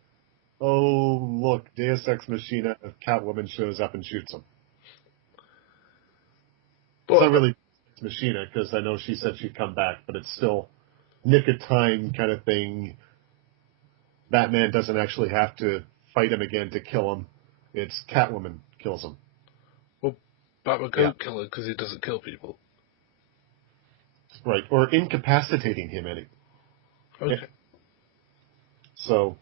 oh look, Deus Ex Machina, Catwoman shows up and shoots him. It's not really Deus Ex Machina, because I know she said she'd come back, but it's still nick of time kind of thing. Batman doesn't actually have to fight him again to kill him. It's Catwoman kills him. Well, Batman can't kill him because he doesn't kill people. Right, or incapacitating him. Okay. Yeah. So,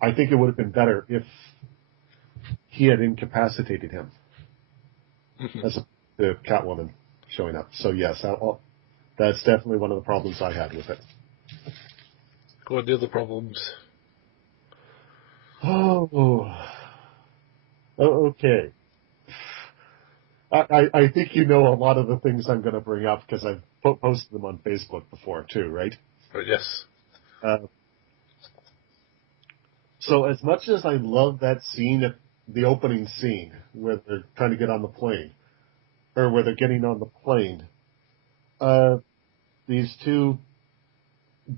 I think it would have been better if he had incapacitated him, as opposed to Catwoman showing up. So yes, that's definitely one of the problems I had with it. What are the other problems? Oh, okay. I think you know a lot of the things I'm going to bring up because I've posted them on Facebook before too, right? Yes. So as much as I love that scene, the opening scene, where they're trying to get on the plane, or where they're getting on the plane, these two,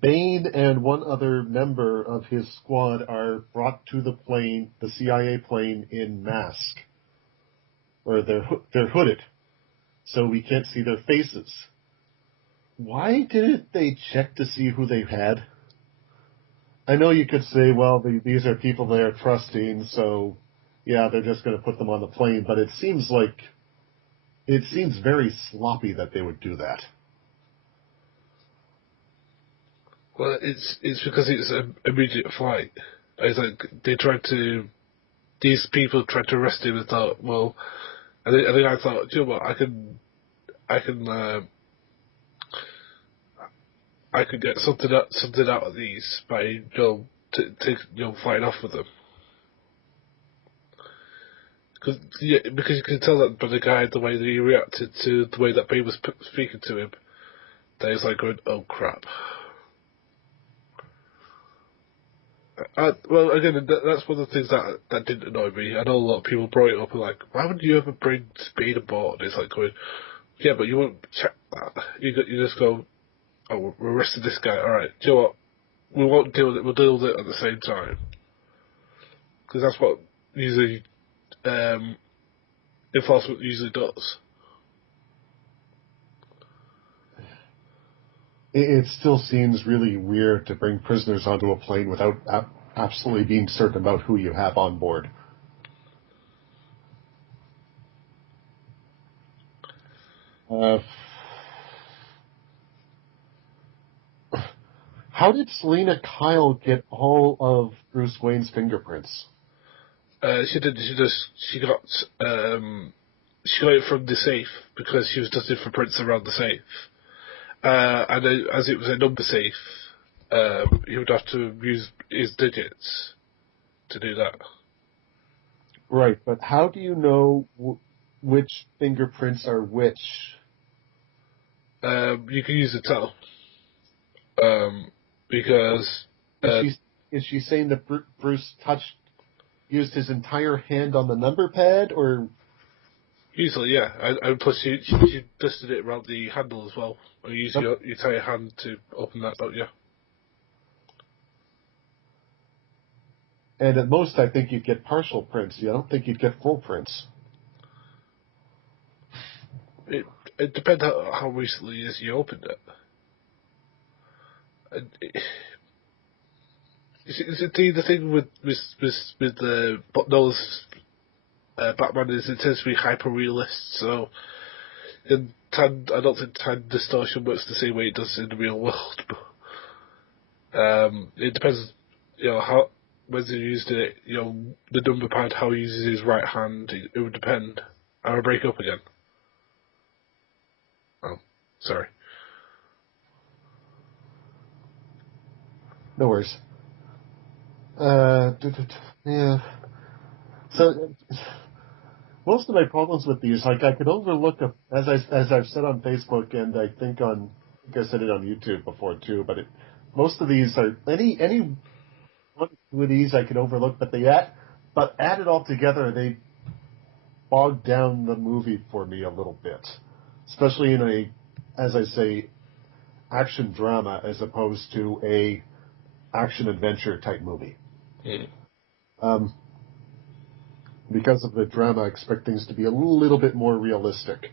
Bane and one other member of his squad, are brought to the plane, the CIA plane, in mask. Or they're hooded, so we can't see their faces. Why didn't they check to see who they had? I know you could say, well, these are people they are trusting, so yeah, they're just going to put them on the plane, but it seems very sloppy that they would do that. Well, it's because it's an immediate flight. It's like these people tried to arrest him and thought, well, I think I thought, you know what, I could get something out of these by flying off with them. Because you can tell that by the guy, the way that he reacted to the way that Bane was speaking to him, that he's like going, oh crap. Well, again, that's one of the things that didn't annoy me. I know a lot of people brought it up and like, why would you ever bring Speed aboard? It's like going, yeah, but you won't check that. You just go, oh, we're arresting this guy. All right, do you know what? We won't deal with it. We'll deal with it at the same time. Because that's what usually enforcement usually does. It still seems really weird to bring prisoners onto a plane without absolutely being certain about who you have on board. How did Selena Kyle get all of Bruce Wayne's fingerprints? She got it from the safe because she was dusting for prints around the safe. And then, as it was a number safe, he would have to use his digits to do that. Right, but how do you know which fingerprints are which? You can use a tell. Because Is she saying that Bruce used his entire hand on the number pad, or usually, yeah. And plus, she dusted it around the handle as well. Or you use your entire hand to open that, don't you? And at most, I think you'd get partial prints. I don't think you'd get full prints. It depends how recently it is you opened it. Is it the thing with the those Batman is it tends to be hyper realist, so I don't think time distortion works the same way it does in the real world. It depends, how when he used it, the number pad, how he uses his right hand. It would depend. I'll break up again. Oh, sorry. No worries. Yeah. So most of my problems with these, like I could overlook, as I've said on Facebook, and I think I said it on YouTube before too. But most of these are any one or two of these I could overlook, but added all together, they bog down the movie for me a little bit, especially in as I say, action drama as opposed to a action adventure type movie. Mm. Because of the drama, I expect things to be a little bit more realistic.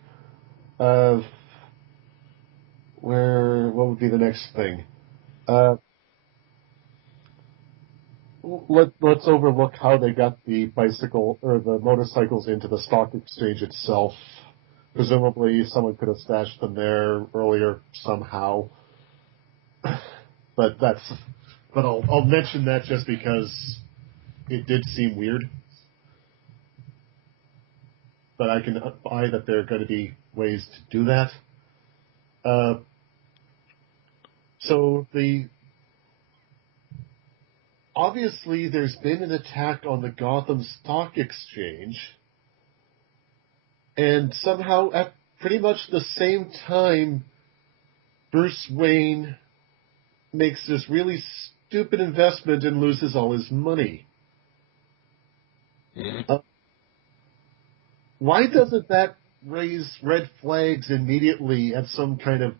What would be the next thing? Let's overlook how they got the bicycle or the motorcycles into the stock exchange itself. Presumably, someone could have stashed them there earlier somehow. But I'll mention that just because it did seem weird. But I can buy that there are going to be ways to do that. So obviously there's been an attack on the Gotham Stock Exchange, and somehow at pretty much the same time, Bruce Wayne makes this really stupid investment and loses all his money. Mm. Why doesn't that raise red flags immediately at some kind of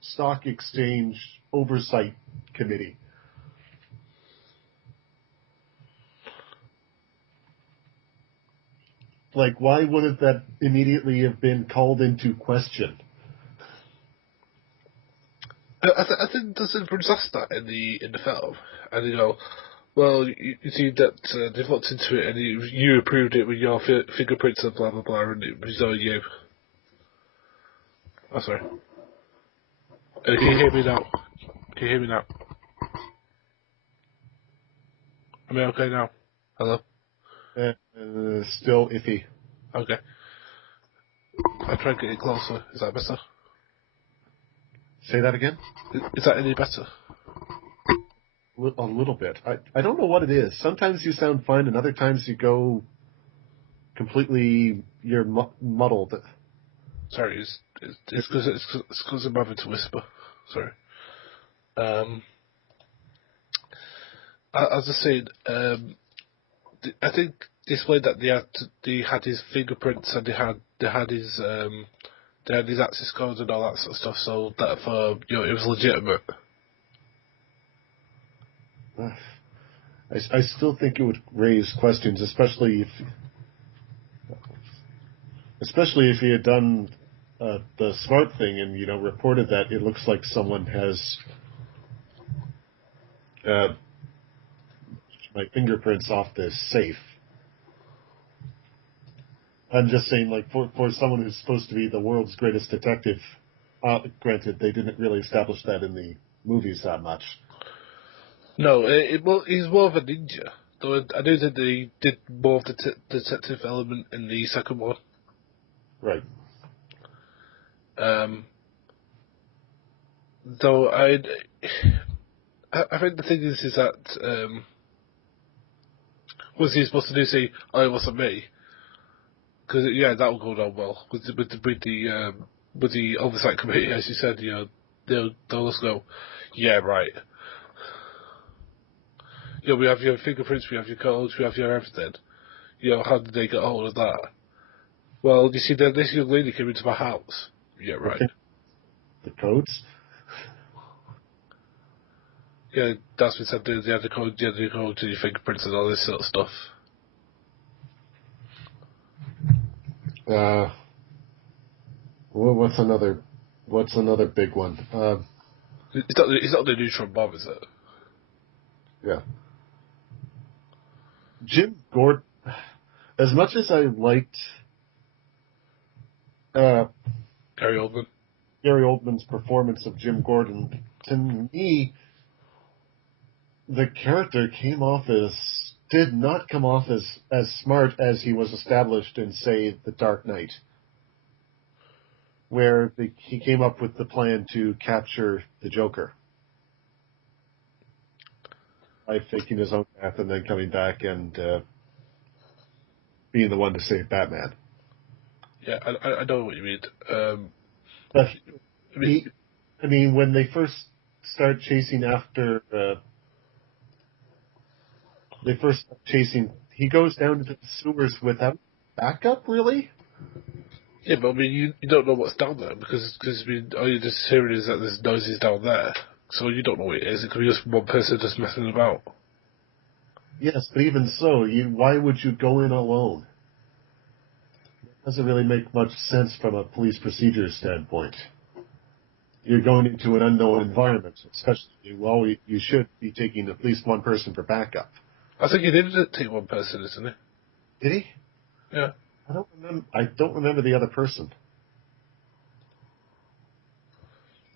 stock exchange oversight committee? Like, why wouldn't that immediately have been called into question? I think doesn't Bruce ask that in the film, and well, you see that they've looked into it, and you approved it with your fingerprints and blah blah blah, and it was all you. Oh, sorry. Can you hear me now? Can you hear me now? Am I okay now? Hello? Still iffy. Okay. I'll try and get it closer. Is that better? Say that again? Is that any better? A little bit. I don't know what it is. Sometimes you sound fine, and other times you go completely, you're muddled. Sorry, it's because I'm having to whisper. Sorry. I was just saying, I think they explained that they had his fingerprints and they had his access codes and all that sort of stuff, so that it was legitimate. I still think it would raise questions, especially if he had done the smart thing and reported that it looks like someone has my fingerprints off this safe. I'm just saying, like, for someone who's supposed to be the world's greatest detective, granted, they didn't really establish that in the movies that much. No, he's more of a ninja. Though I do think they did more of the detective element in the second one. Right. Though I think the thing is that Was he supposed to do? Say, "Oh, it wasn't me," because that will go down well with the oversight committee, as you said. They'll just go, "Yeah, right." We have your fingerprints, we have your codes, we have your everything. How did they get a hold of that? Well, you see, this young lady came into my house. Yeah, right. Okay. The codes? Yeah, that's been said. They had the code to your fingerprints and all this sort of stuff. What's another big one? It's not the neutron bomb, is it? Yeah. Jim Gordon. As much as I liked Gary Oldman's performance of Jim Gordon, to me, the character did not come off as smart as he was established in, say, The Dark Knight, where he came up with the plan to capture the Joker by faking his own death and then coming back and being the one to save Batman. Yeah, I know what you mean. But when they first start chasing after, he goes down into the sewers without backup, really? Yeah, but you don't know what's down there because all you're just hearing is that there's noises down there. So you don't know what it is. It could be just one person just messing about. Yes, but even so, why would you go in alone? It doesn't really make much sense from a police procedure standpoint. You're going into an unknown environment, especially, you should be taking at least one person for backup. I think he did take one person, isn't he? Did he? Yeah. I don't remember the other person.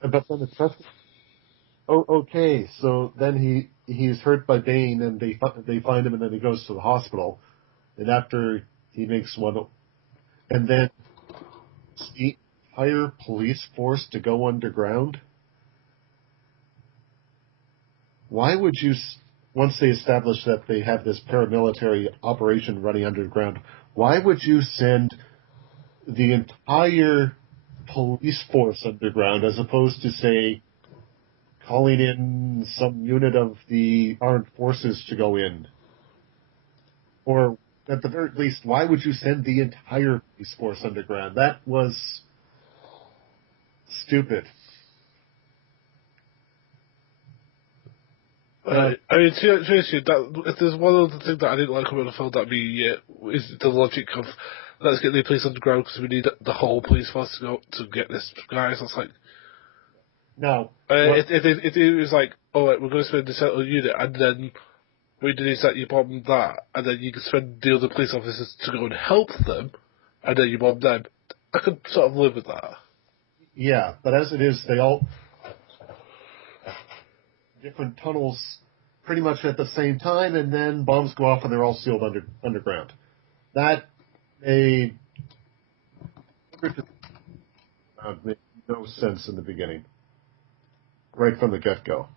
But then okay, so then he's hurt by Bane, and they find him, and then he goes to the hospital, and after he makes one, and then the entire police force to go underground. Why would you, once they establish that they have this paramilitary operation running underground, why would you send the entire police force underground as opposed to, say, calling in some unit of the armed forces to go in? Or, at the very least, why would you send the entire police force underground? That was stupid. Seriously, if there's one other thing that I didn't like about the film, is the logic of let's get the police underground because we need the whole police force to get this guy. So it's like, no. If it was like, all right, we're going to spend this little unit, and then we do is that you bomb that, and then you can spend the other police officers to go and help them, and then you bomb them. I could sort of live with that. Yeah, but as it is, they all different tunnels pretty much at the same time, and then bombs go off and they're all sealed underground. That made no sense in the beginning, right from the get-go.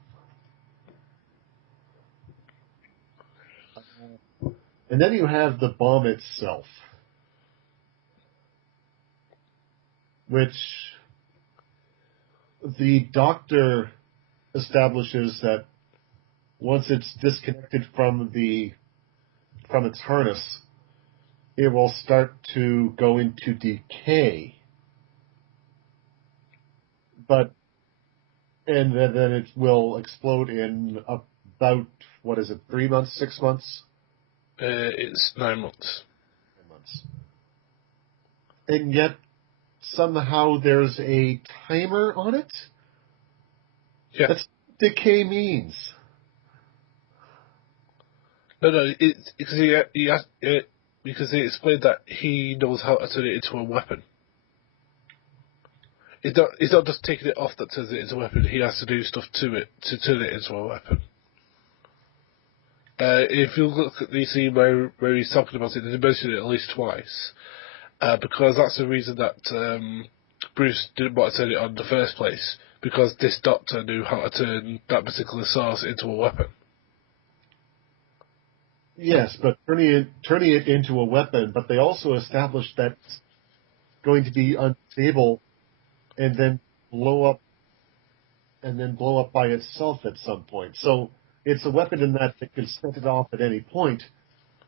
And then you have the bomb itself, which the doctor establishes that once it's disconnected from its harness, it will start to go into decay. And then it will explode in about, 3 months, 6 months? It's 9 months. 9 months. And yet, somehow there's a timer on it? Yeah. That's what decay means. No, because he explained that he knows how to turn it into a weapon. It's not just taking it off that turns it into a weapon. He has to do stuff to it to turn it into a weapon. If you look at the scene where he's talking about it, they mention it at least twice, because that's the reason that Bruce didn't want to turn it on in the first place, because this doctor knew how to turn that particular source into a weapon. Yes, but turning it into a weapon, but they also established that it's going to be unstable and then blow up blow up by itself at some point. So it's a weapon in that it can set it off at any point,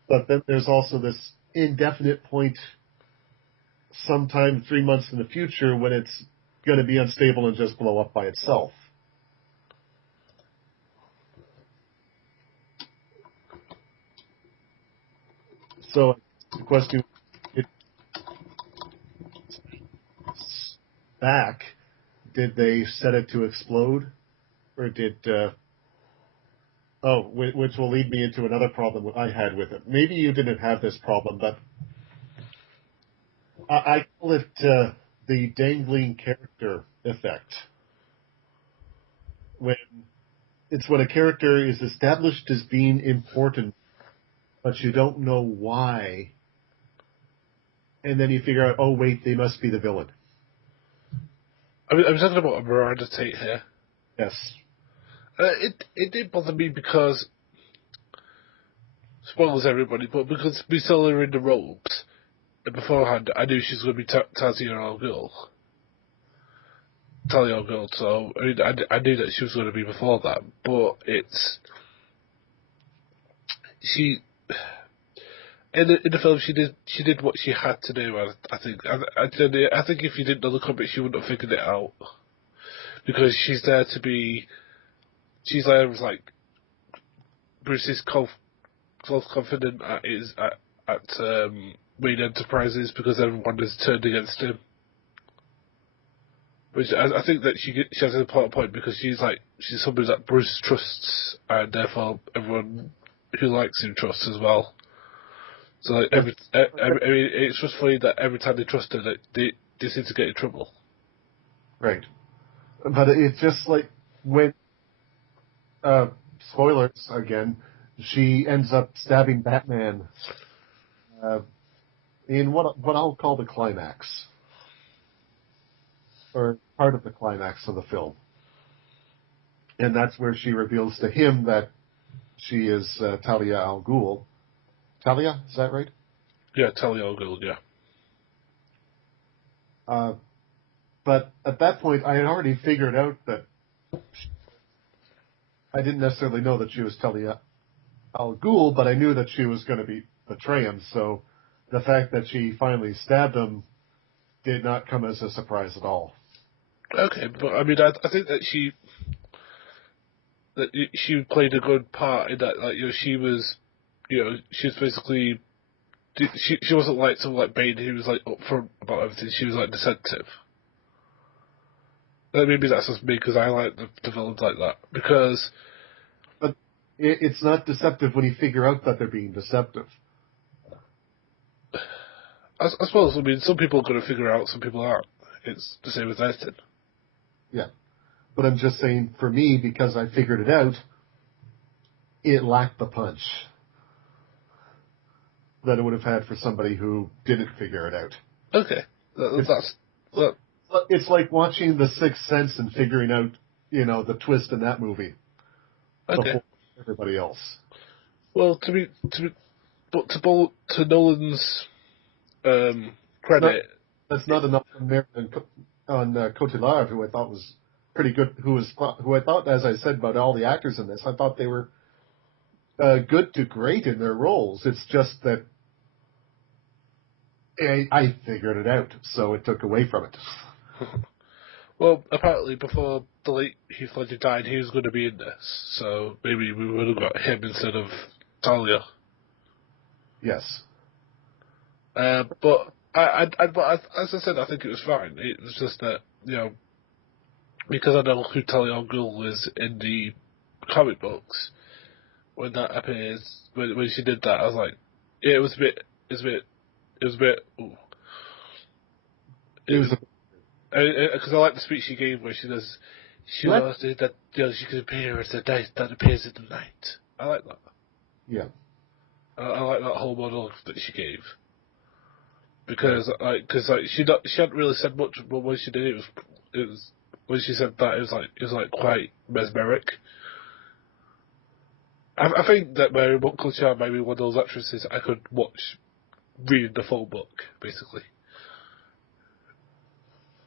but then there's also this indefinite point sometime 3 months in the future when it's going to be unstable and just blow up by itself. So the question is, back, did they set it to explode, or did which will lead me into another problem I had with it. Maybe you didn't have this problem, but I call it the dangling character effect. When a character is established as being important, but you don't know why, and then you figure out, oh wait, they must be the villain. I'm talking about a Miranda Tate here. Yes. It did bother me because, spoilers everybody, but because we saw her in the robes, and beforehand I knew she was going to be Talia al Ghul. Talia al Ghul, so I mean, I knew that she was going to be before that, but she in the film she did what she had to do. I think if you didn't know the comic, she wouldn't have figured it out, because she's there as like Bruce's self-confident at Wayne Enterprises, because everyone has turned against him. Which I think that she has an important point, because she's somebody that Bruce trusts, and therefore everyone who likes him trusts as well. So like I mean, it's just funny that every time they trust her, that they seem to get in trouble. Right. But it's just like when, spoilers again, she ends up stabbing Batman in what I'll call the climax, or part of the climax of the film. And that's where she reveals to him that she is Talia al Ghul. Talia, is that right? Yeah, Talia al Ghul, yeah. But at that point, I had already figured out that I didn't necessarily know that she was Talia al Ghul, but I knew that she was going to betray him. So the fact that she finally stabbed him did not come as a surprise at all. Okay, but I mean, I think that she played a good part in that. Like, she was basically, she wasn't like someone like Bane who was like upfront about everything. She was like deceptive. Maybe that's just me, because I like the villains like that. Because, but it's not deceptive when you figure out that they're being deceptive. I suppose, I mean, some people are going to figure out, some people aren't. It's the same with anything. Yeah. But I'm just saying, for me, because I figured it out, it lacked the punch that it would have had for somebody who didn't figure it out. Okay. It's like watching The Sixth Sense and figuring out, the twist in that movie before everybody else. Well, to Nolan's credit, that's not enough on Cotillard, who I thought was pretty good. Who I thought, as I said about all the actors in this, I thought they were good to great in their roles. It's just that I figured it out, so it took away from it. Well, apparently before the late Heath Ledger died, he was going to be in this, so maybe we would have got him instead of Talia. Yes. But as I said, I think it was fine. It was just that, because I know who Talia al Ghul is in the comic books, when that appears, when she did that, I was like, yeah, it was a bit. Ooh. Because I like the speech she gave where she does, she knows that she could appear as the day that appears in the night. I like that. Yeah. I like that whole monologue that she gave, because she hadn't really said much, but when she did, it was when she said that, it was like quite mesmeric. I think that Mary Montclair might be one of those actresses I could watch reading the full book, basically.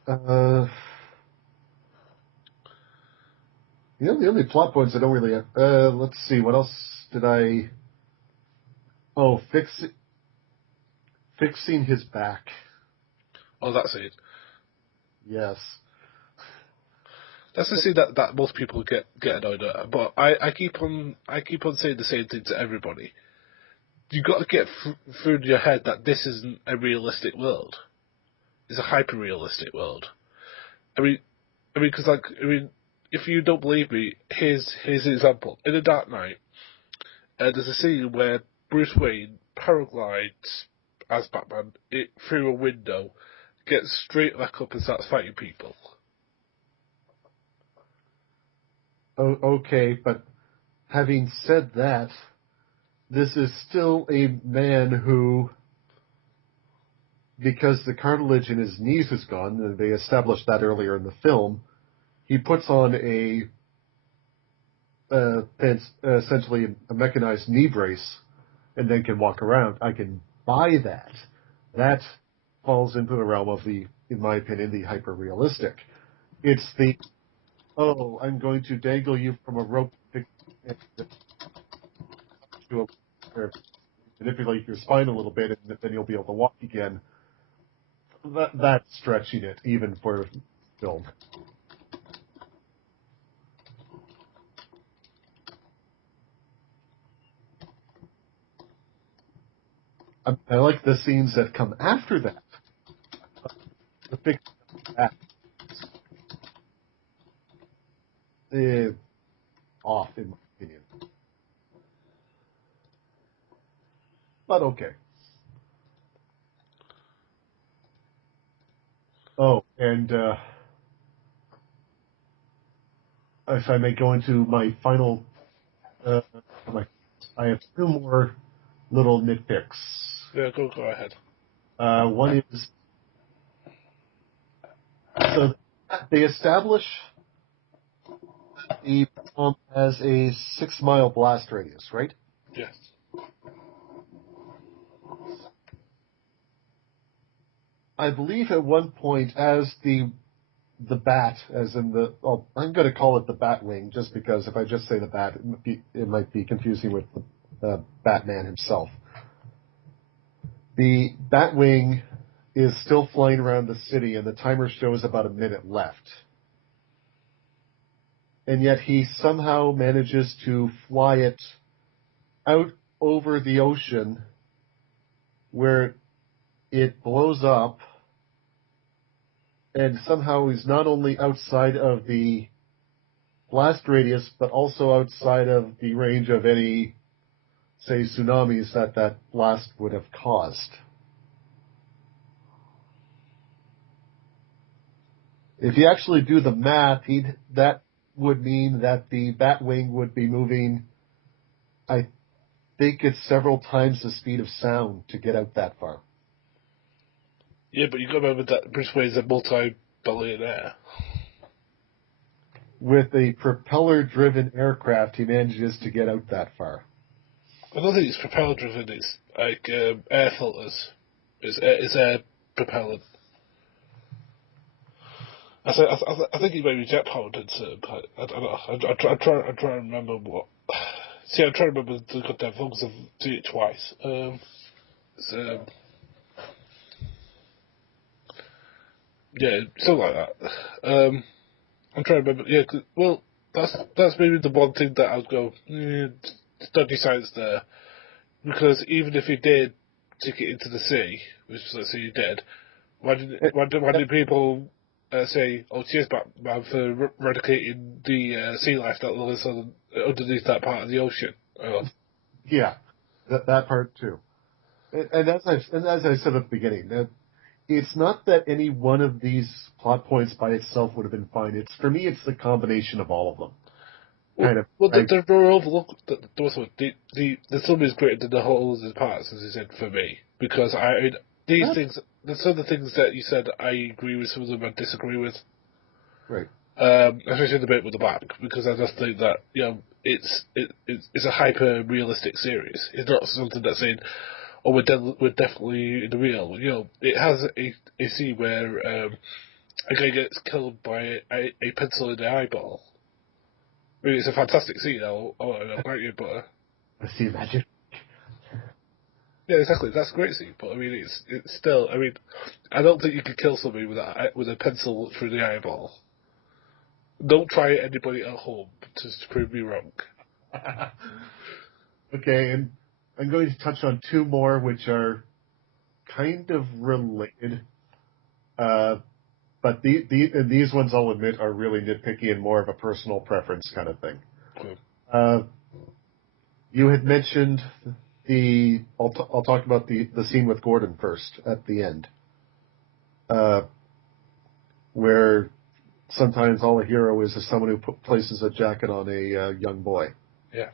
The only plot points I don't really have. Let's see, what else did I... Oh, fixing his back. Oh, that's it. Yes. That's the scene that most people get annoyed at. But I keep on saying the same thing to everybody. You got to get through in your head that this isn't a realistic world. It's a hyper-realistic world. Because if you don't believe me, here's an example. In The Dark Knight, there's a scene where Bruce Wayne paraglides as Batman through a window, gets straight back up and starts fighting people. Oh, okay, but having said that, this is still a man who, because the cartilage in his knees is gone, and they established that earlier in the film, he puts on essentially a mechanized knee brace and then can walk around. I can buy that. That falls into the realm of in my opinion, the hyper-realistic. It's the, I'm going to dangle you from a rope to manipulate your spine a little bit, and then you'll be able to walk again. That's stretching it, even for film. I like the scenes that come after that. The fix that. Off, in my opinion. But okay. Oh, and if I may go into my final... I have two more little nitpicks. Yeah, go ahead. One is... So they establish the bomb has a 6-mile blast radius, right? Yes. I believe at one point, as the bat, as in I'm going to call it the Batwing, just because if I just say the bat, it might be confusing with the Batman himself. The Batwing is still flying around the city, and the timer shows about a minute left. And yet he somehow manages to fly it out over the ocean, where it blows up, and somehow he's not only outside of the blast radius, but also outside of the range of any, say, tsunamis that blast would have caused. If you actually do the math, that would mean that the Batwing would be moving, I think it's several times the speed of sound to get out that far. Yeah, but you've got to remember that Bruce Wayne's a multi-billionaire. With a propeller-driven aircraft, he manages to get out that far. I don't think it's propeller-driven, it's like air filters. It's air propellant. I think he may be jet-powered in certain part. I don't know. I'm trying to remember what... See, I'm trying to remember the goddamn films. I've seen it twice. Yeah, something like that. I'm trying to remember. Yeah, well, that's maybe the one thing that I'll go, dodgy science there. Because even if he did take it into the sea, which let's say he did, why did people say, "Oh, cheers, Batman, for eradicating the sea life that lives underneath that part of the ocean"? Yeah, that part too. And as I said at the beginning, it's not that any one of these plot points by itself would have been fine. For me, it's the combination of all of them. They're overlooked. The sum is greater than the whole of the parts, as you said, for me. Because things, there's some of the things that you said I agree with, some of them I disagree with. Right. especially the bit with the back, because I just think that it's a hyper realistic series. It's not something that's saying, "Oh, we're definitely in the real." It has a scene where a guy gets killed by a pencil in the eyeball. I mean, it's a fantastic scene. I'll grant you, but I see magic. yeah, exactly. That's a great scene, but I mean, it's still. I mean, I don't think you could kill somebody with a pencil through the eyeball. Don't try it, anybody at home, just to prove me wrong. Okay, and I'm going to touch on two more, which are kind of related. But these ones, I'll admit, are really nitpicky and more of a personal preference kind of thing. Cool. You had mentioned I'll talk about the scene with Gordon first at the end, where sometimes all a hero is someone who places a jacket on a young boy. Yeah.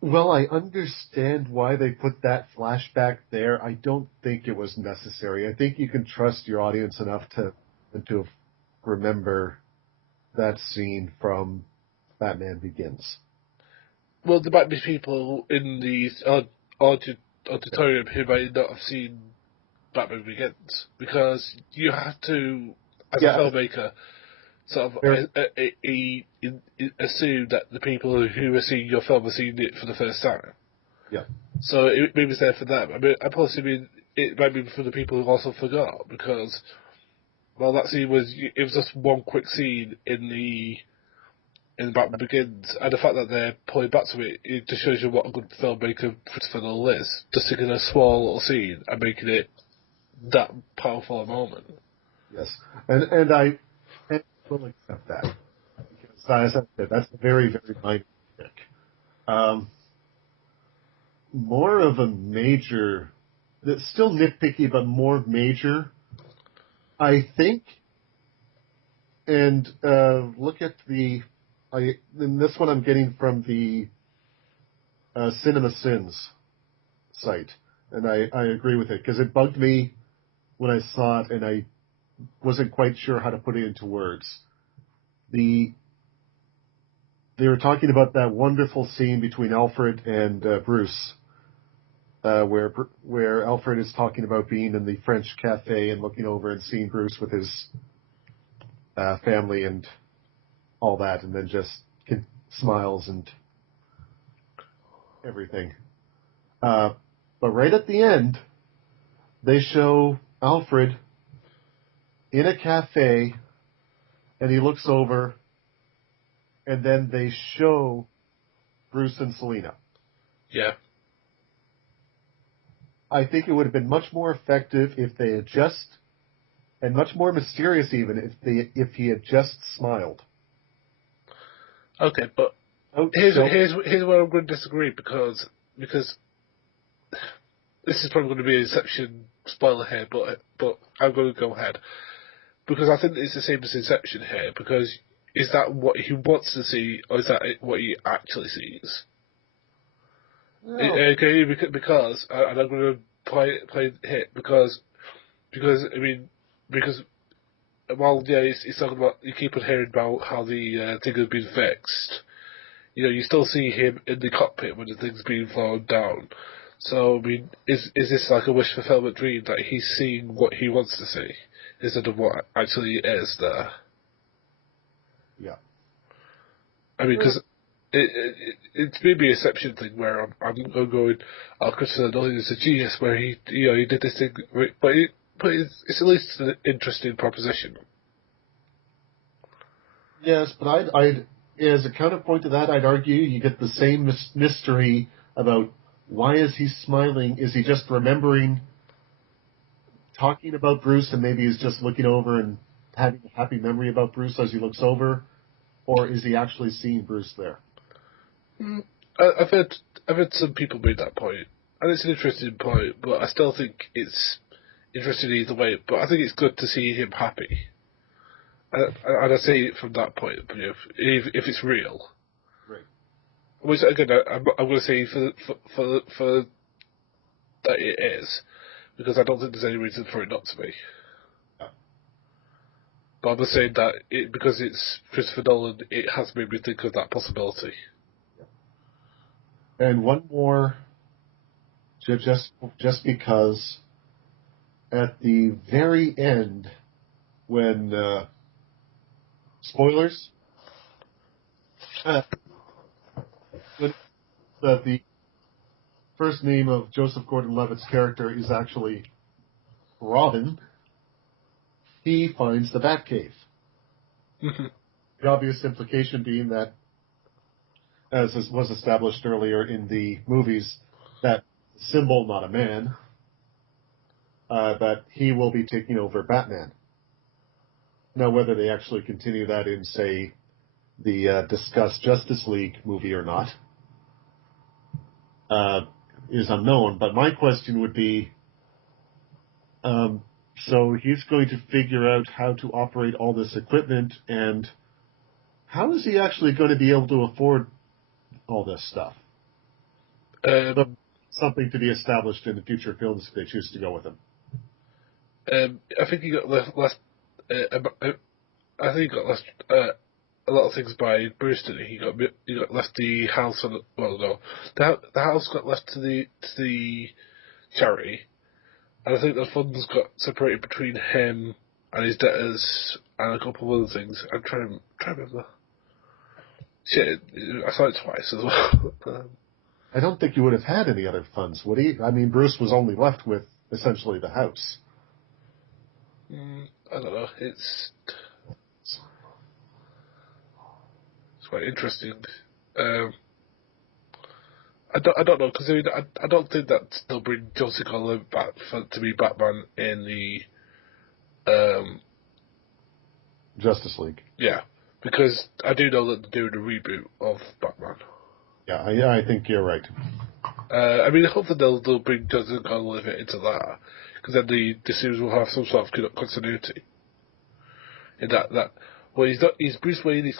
Well, I understand why they put that flashback there. I don't think it was necessary. I think you can trust your audience enough to remember that scene from Batman Begins. Well, there might be people in the auditorium who might not have seen Batman Begins, because you have to, as a filmmaker, sort of assume that the people who are seeing your film are seeing it for the first time. Yeah. So it maybe it's there for them. I mean, I possibly mean it might be for the people who also forgot, because, well, that scene was just one quick scene in Batman Begins, and the fact that they're pulling back to it just shows you what a good filmmaker Christopher Nolan is. Just taking a small little scene and making it that powerful a moment. Yes, and I will accept that, because as I said, that's a very, very minor nitpick. More of a major, that's still nitpicky, but more major, I think. And look at in this one I'm getting from the Cinema Sins site, and I agree with it, because it bugged me when I saw it, and I wasn't quite sure how to put it into words. They were talking about that wonderful scene between Alfred and Bruce, where Alfred is talking about being in the French cafe and looking over and seeing Bruce with his family and all that, and then just smiles and everything. But right at the end, they show Alfred in a cafe, and he looks over, and then they show Bruce and Selina. Yeah. I think it would have been much more effective if they had just, and much more mysterious even, if he had just smiled. Okay, but here's where I'm going to disagree, because this is probably going to be an Inception spoiler here, but I'm going to go ahead, because I think it's the same as Inception here. Because is that what he wants to see, or is that what he actually sees? No. Okay, because and I'm going to play hit because I mean, because while he's talking about, you keep on hearing about how the thing has been fixed. You still see him in the cockpit when the thing's being flown down. So, I mean, is this like a wish fulfillment dream that he's seeing what he wants to see instead of what actually is there? Yeah. I mean, because it's maybe an exception thing where I'm going, oh, Christopher Nolan is a genius, where he did this thing, but it's at least an interesting proposition. Yes, but I'd as a counterpoint to that, I'd argue you get the same mystery about why is he smiling? Is he just remembering talking about Bruce, and maybe he's just looking over and having a happy memory about Bruce as he looks over, or is he actually seeing Bruce there? I've heard some people make that point, and it's an interesting point, but I still think it's interesting either way. But I think it's good to see him happy, and I say it from that point of view, if it's real. Right. Which again, I'm going to say for that it is, because I don't think there's any reason for it not to be. Yeah. But I'm just saying that because it's Christopher Nolan, it has made me think of that possibility. And one more, just because at the very end, when spoilers, when the first name of Joseph Gordon-Levitt's character is actually Robin, he finds the Batcave. The obvious implication being that, as was established earlier in the movies, that symbol, not a man, that he will be taking over Batman. Now, whether they actually continue that in, say, the discussed Justice League movie or not, is unknown. But my question would be, so he's going to figure out how to operate all this equipment, and how is he actually going to be able to afford all this stuff? Something to be established in the future films if they choose to go with him. I think he got left. I think he got left a lot of things by Bruce, didn't he? He got left the house. The house got left to the charity, and I think the funds got separated between him and his debtors and a couple of other things. I'm trying to remember. Shit, I saw it twice as well. I don't think he would have had any other funds, would he? I mean, Bruce was only left with essentially the house. I don't know. It's quite interesting. I don't know, because I don't think that they'll bring Joseph Gordon back to be Batman in the Justice League. Yeah, because I do know that they're doing a reboot of Batman. Yeah, I think you're right. I mean, hopefully they'll bring Joseph Gordon into that, because then the series will have some sort of continuity. In that well, he's Bruce Wayne. Is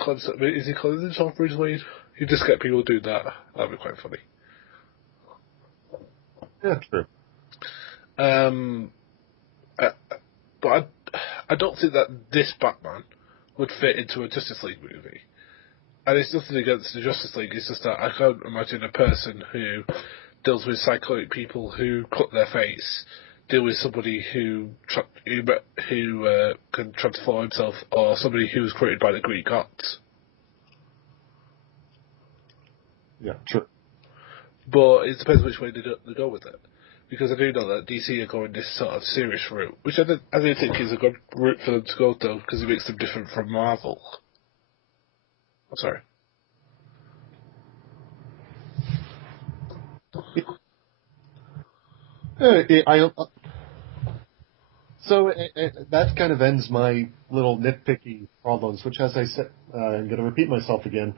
he calling himself Bruce Wayne? You just get people doing that. That'd be quite funny. Yeah, true. But I don't think that this Batman would fit into a Justice League movie. And it's nothing against the Justice League. It's just that I can't imagine a person who deals with psychotic people who cut their face deal with somebody who can transform himself, or somebody who was created by the Greek gods. Yeah, true. But it depends which way they go with it. Because I do know that DC are going this sort of serious route, which I do think is a good route for them to go, though, because it makes them different from Marvel. I'm sorry. So that kind of ends my little nitpicky problems, which, as I said, I'm going to repeat myself again.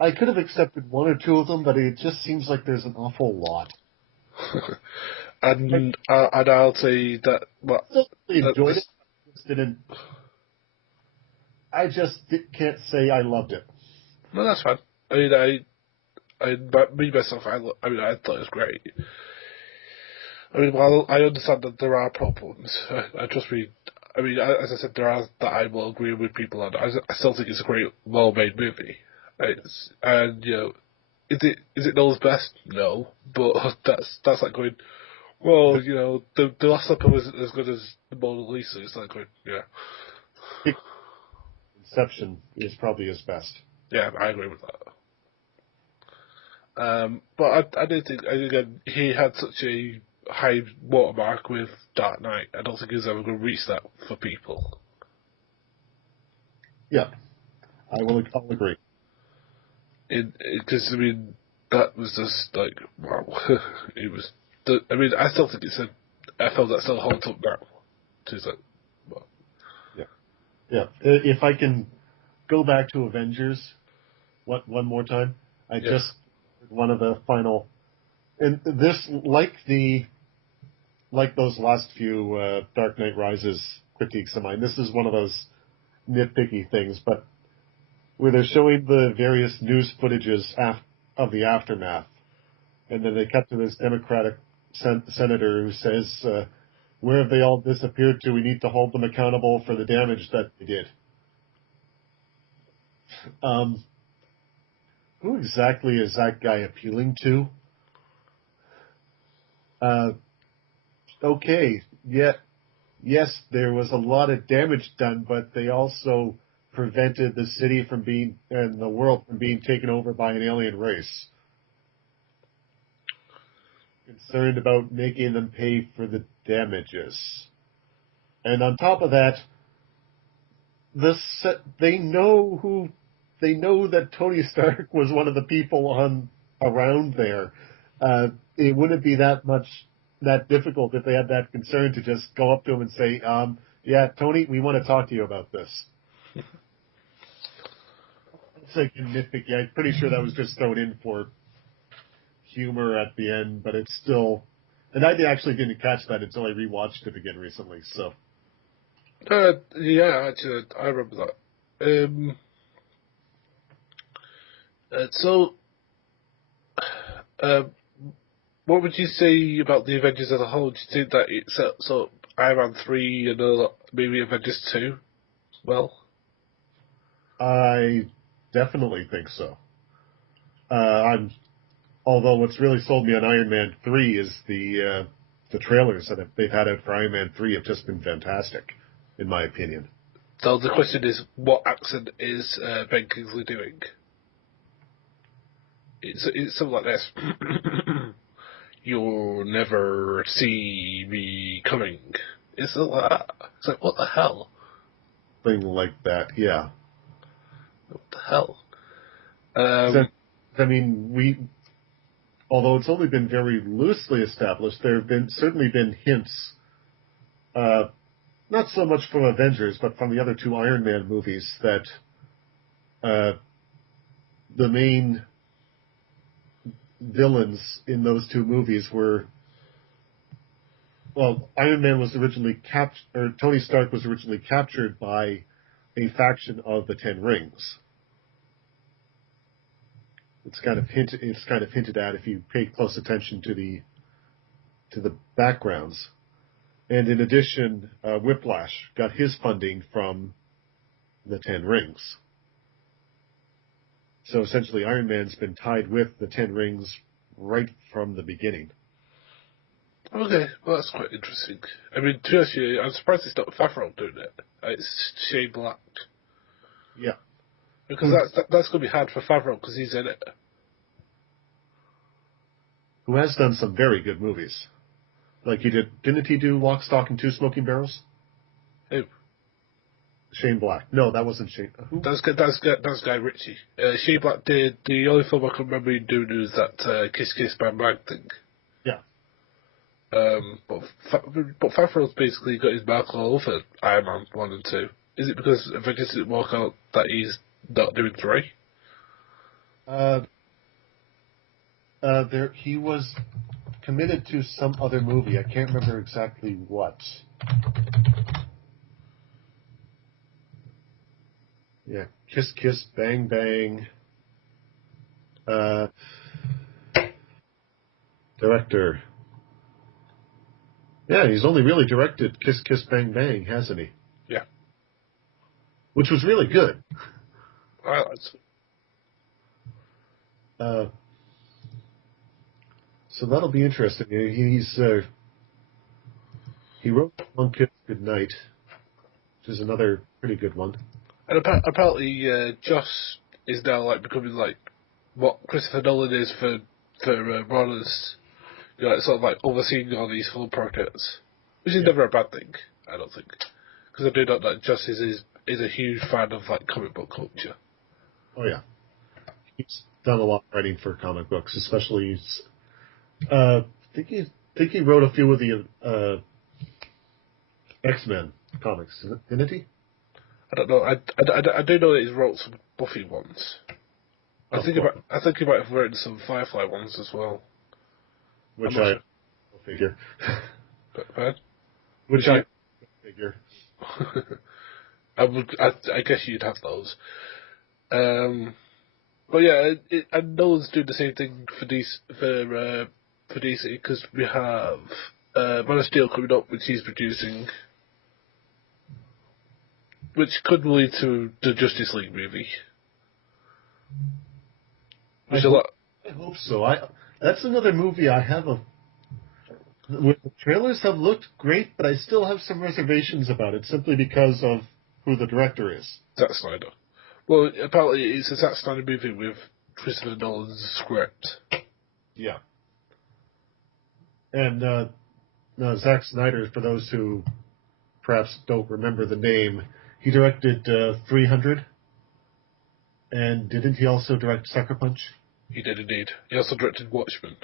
I could have accepted one or two of them, but it just seems like there's an awful lot. and I'll say that. Well, I enjoyed it. I just can't say I loved it. No, that's fine. I mean, me myself, I thought it was great. I mean, while I understand that there are problems, I trust me. I mean, as I said, there are that I will agree with people on. I still think it's a great, well-made movie. And you know, is it Nolan's best? No, but that's like going. Well, you know, the Last Supper wasn't as good as the Mona Lisa. It's like going, yeah. Inception is probably his best. Yeah, I agree with that. But I do think, again, he had such a high watermark with Dark Knight. I don't think he's ever going to reach that for people. Yeah, I'll agree. Because, I mean, that was just like, wow. It was. I mean, I still think I felt that still holds up now. Well. Yeah. If I can go back to Avengers one more time, just one of the final, and this like those last few Dark Knight Rises critiques of mine. This is one of those nitpicky things, but where they're showing the various news footages of the aftermath, and then they cut to this Democratic senator who says, Where have they all disappeared to? We need to hold them accountable for the damage that they did. Who exactly is that guy appealing to? Okay, yes, there was a lot of damage done, but they also prevented the city from being, and the world from being taken over by an alien race. Concerned about making them pay for the damages. And on top of that, they know that Tony Stark was one of the people around there. It wouldn't be that difficult if they had that concern to just go up to him and say, yeah, Tony, we want to talk to you about this. It's like nitpicky. I'm pretty sure that was just thrown in for humor at the end, but it's still... And I actually didn't catch that until I rewatched it again recently, so... Yeah, actually, I remember that. What would you say about the Avengers as a whole? Do you think that it sets up Iron Man 3 and maybe Avengers 2 well? I definitely think so. Although what's really sold me on Iron Man 3 is the trailers that they've had out for Iron Man 3 have just been fantastic, in my opinion. So the question is, what accent is Ben Kingsley doing? It's something like this. You'll never see me coming. It's like that. It's like, what the hell? Thing like that, yeah. What the hell? I mean, although it's only been very loosely established, there have certainly been hints, not so much from Avengers, but from the other two Iron Man movies, that the main villains in those two movies were... Well, Iron Man was originally Tony Stark was originally captured by a faction of the Ten Rings. It's kind of hinted at if you pay close attention to the backgrounds. And in addition, Whiplash got his funding from the Ten Rings. So essentially, Iron Man's been tied with the Ten Rings right from the beginning. Okay, well that's quite interesting. I mean, to be honest with you, I'm surprised it's not Favreau doing it. It's Shane Black. Yeah. Because that's going to be hard for Favreau because he's in it. Who has done some very good movies. Like didn't he do Lock, Stock, and Two Smoking Barrels? Who? Shane Black. No, that wasn't Shane. Who? That's Guy Ritchie. Shane Black did, the only film I can remember him doing was that Kiss Kiss Bang Bang thing. Yeah. But Favreau's basically got his mark all over Iron Man 1 and 2. Is it because Avengers didn't work out that he's not doing 3? He was committed to some other movie. I can't remember exactly what. Yeah, Kiss Kiss Bang Bang. Director. Yeah, he's only really directed Kiss Kiss Bang Bang, hasn't he? Yeah. Which was really good. I liked it. So that'll be interesting. He wrote One Kiss Goodnight, which is another pretty good one. And apparently, Joss is now like becoming like what Christopher Nolan is for Warner's, sort of like overseeing all these film projects, which is never a bad thing, I don't think, because I do know that Joss is a huge fan of like comic book culture. Oh yeah, he's done a lot of writing for comic books, especially. I think he wrote a few of the X-Men comics, didn't he? I don't know. I do know that he's wrote some Buffy ones. I think he might have written some Firefly ones as well. Which I figure. Which I figure. I guess you'd have those. But yeah, and Nolan's doing the same thing for DC because we have Man of Steel coming up, which he's producing, which could lead to the Justice League movie. I hope so. That's another movie I have the trailers have looked great, but I still have some reservations about it, simply because of who the director is. Zack Snyder. Well, apparently it's a Zack Snyder movie with Christopher Nolan's script. Yeah. And Zack Snyder, for those who perhaps don't remember the name, he directed 300. And didn't he also direct Sucker Punch? He did indeed. He also directed Watchmen,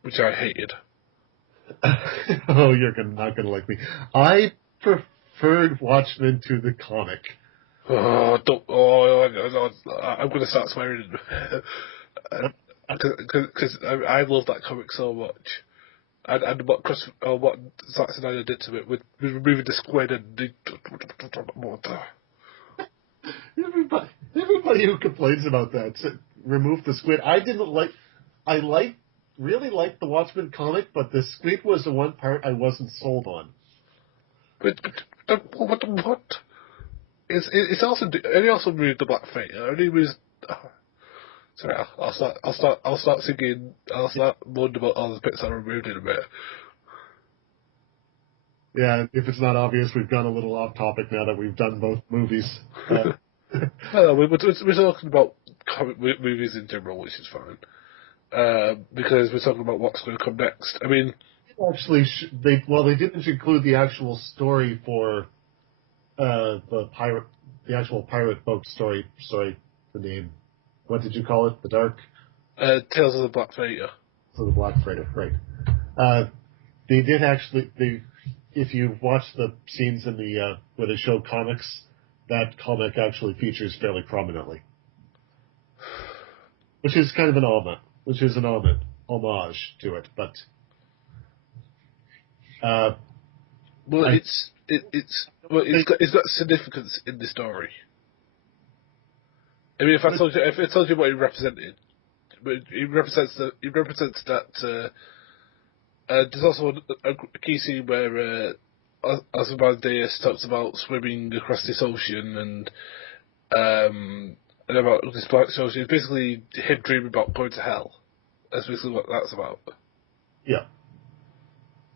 which I hated. Oh, you're not going to like me. I preferred Watchmen to the comic. I'm going to start swearing. Because I love that comic so much. And what Zack Snyder did to it with removing the squid and the... Everybody who complains about that remove the squid. Really liked the Watchmen comic, but the squid was the one part I wasn't sold on. But what? It's also, and he also removed the Black Fate. And he was... Sorry, I'll start singing. I'll start wondering about all the bits I removed in a bit. Yeah, if it's not obvious, we've gone a little off topic now that we've done both movies. We're talking about comic movies in general, which is fine. Because we're talking about what's going to come next. I mean, actually, they didn't include the actual story for the actual pirate boat story. Sorry, the name. What did you call it? The Dark? Tales of the Black Freighter. So the Black Freighter, right. They did actually, if you watch the scenes in the, where they show comics, that comic actually features fairly prominently. Which is kind of an homage to it, but... it's got significance in the story. I mean, if I told you what he represented, but he represents that. There's also a key scene where Ozymandias talks about swimming across this ocean and about this black ocean. It's basically him dreaming about going to hell. That's basically what that's about. Yeah.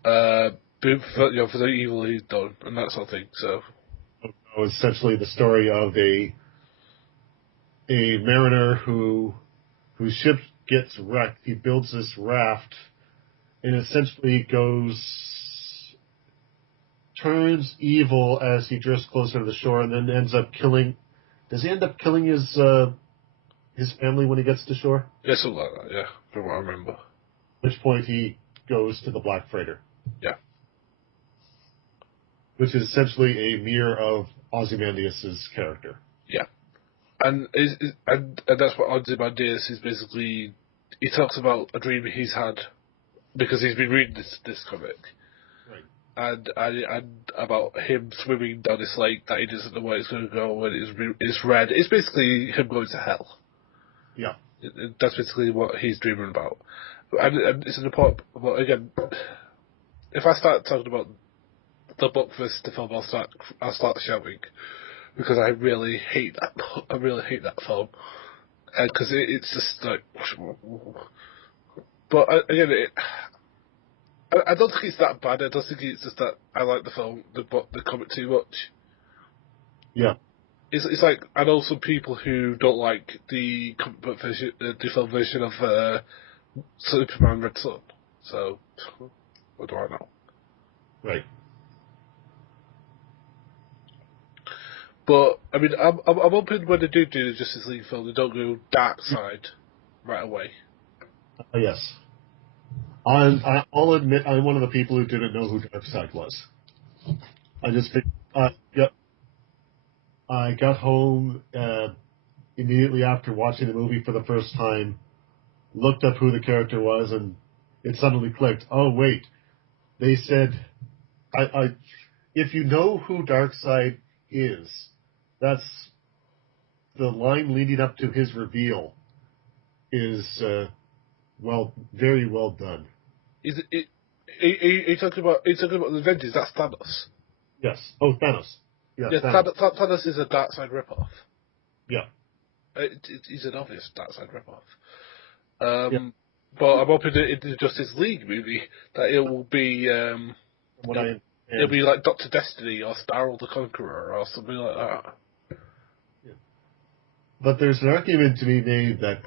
For the evil he's done and that sort of thing. So, essentially, the story of a mariner whose ship gets wrecked. He builds this raft and essentially turns evil as he drifts closer to the shore, and then ends up killing. Does he end up killing his family when he gets to shore? Yeah, something like that. Yeah, from what I remember. At which point he goes to the Black Freighter. Yeah. Which is essentially a mirror of Ozymandias' character. Yeah. And that's what Ozymandias is basically. He talks about a dream he's had because he's been reading this comic, right? And about him swimming down this lake that he doesn't know where it's going to go, and it's red. It's basically him going to hell. Yeah, that's basically what he's dreaming about. And it's an important. But again, if I start talking about the book versus the film, I'll start shouting. Because I really hate that. I really hate that film, because it's just like. But again, I don't think it's that bad. I don't think it's just that I like the film, the comic too much. Yeah, it's like I know some people who don't like the comic book version, the film version of Superman Red Son. So what do I know? Right. But I mean, I'm hoping when they do the Justice League film, they don't go dark side right away. Yes. I'll admit I'm one of the people who didn't know who Darkseid was. I just I got home immediately after watching the movie for the first time, looked up who the character was, and it suddenly clicked. Oh wait, they said, if you know who Darkseid is, that's the line leading up to his reveal is very well done. Is He talking about the Avengers. That's Thanos. Yes. Oh, Thanos. Yes, Yeah, Thanos. Thanos is a Darkseid ripoff. Yeah. He's an obvious Darkseid ripoff. Yeah. But I'm hoping that in the Justice League movie that it will be From what I it'll understand. be like Doctor Destiny or Starro the Conqueror or something like that. Yeah. But there's an argument to be made that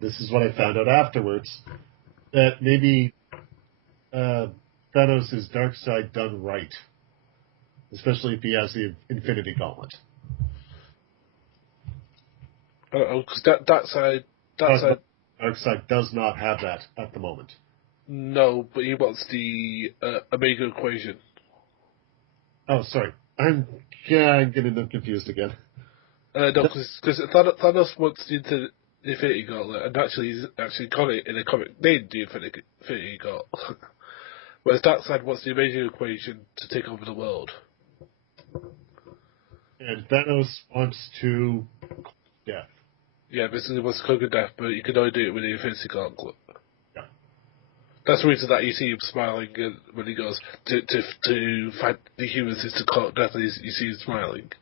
this is what I found out afterwards, that maybe Thanos is Darkseid done right, especially if he has the Infinity Gauntlet. I don't know, because Darkseid, Darkseid does not have that at the moment. no, but he wants the Omega equation. Oh, sorry. I'm getting them confused again. No, because Thanos wants the Infinity Gauntlet, and he's actually got it in a comic named the Infinity Gauntlet. Whereas Darkseid wants the Omega equation to take over the world. And Thanos wants to death. Yeah, basically he wants to conquer death, but you can only do it with the Infinity Gauntlet. Yeah. That's the reason that you see him smiling when he goes to fight the humans is to conquer death, and you see him smiling.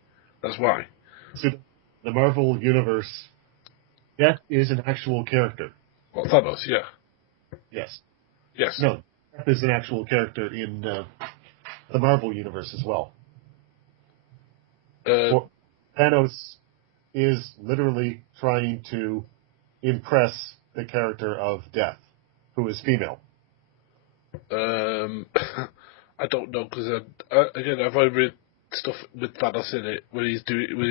That's why. So the Marvel Universe, Death is an actual character. Well, Thanos, yeah. Yes. Yes. No, Death is an actual character in the Marvel Universe as well. Thanos is literally trying to impress the character of Death, who is female. I don't know, because again, I've only read stuff with Thanos in it when he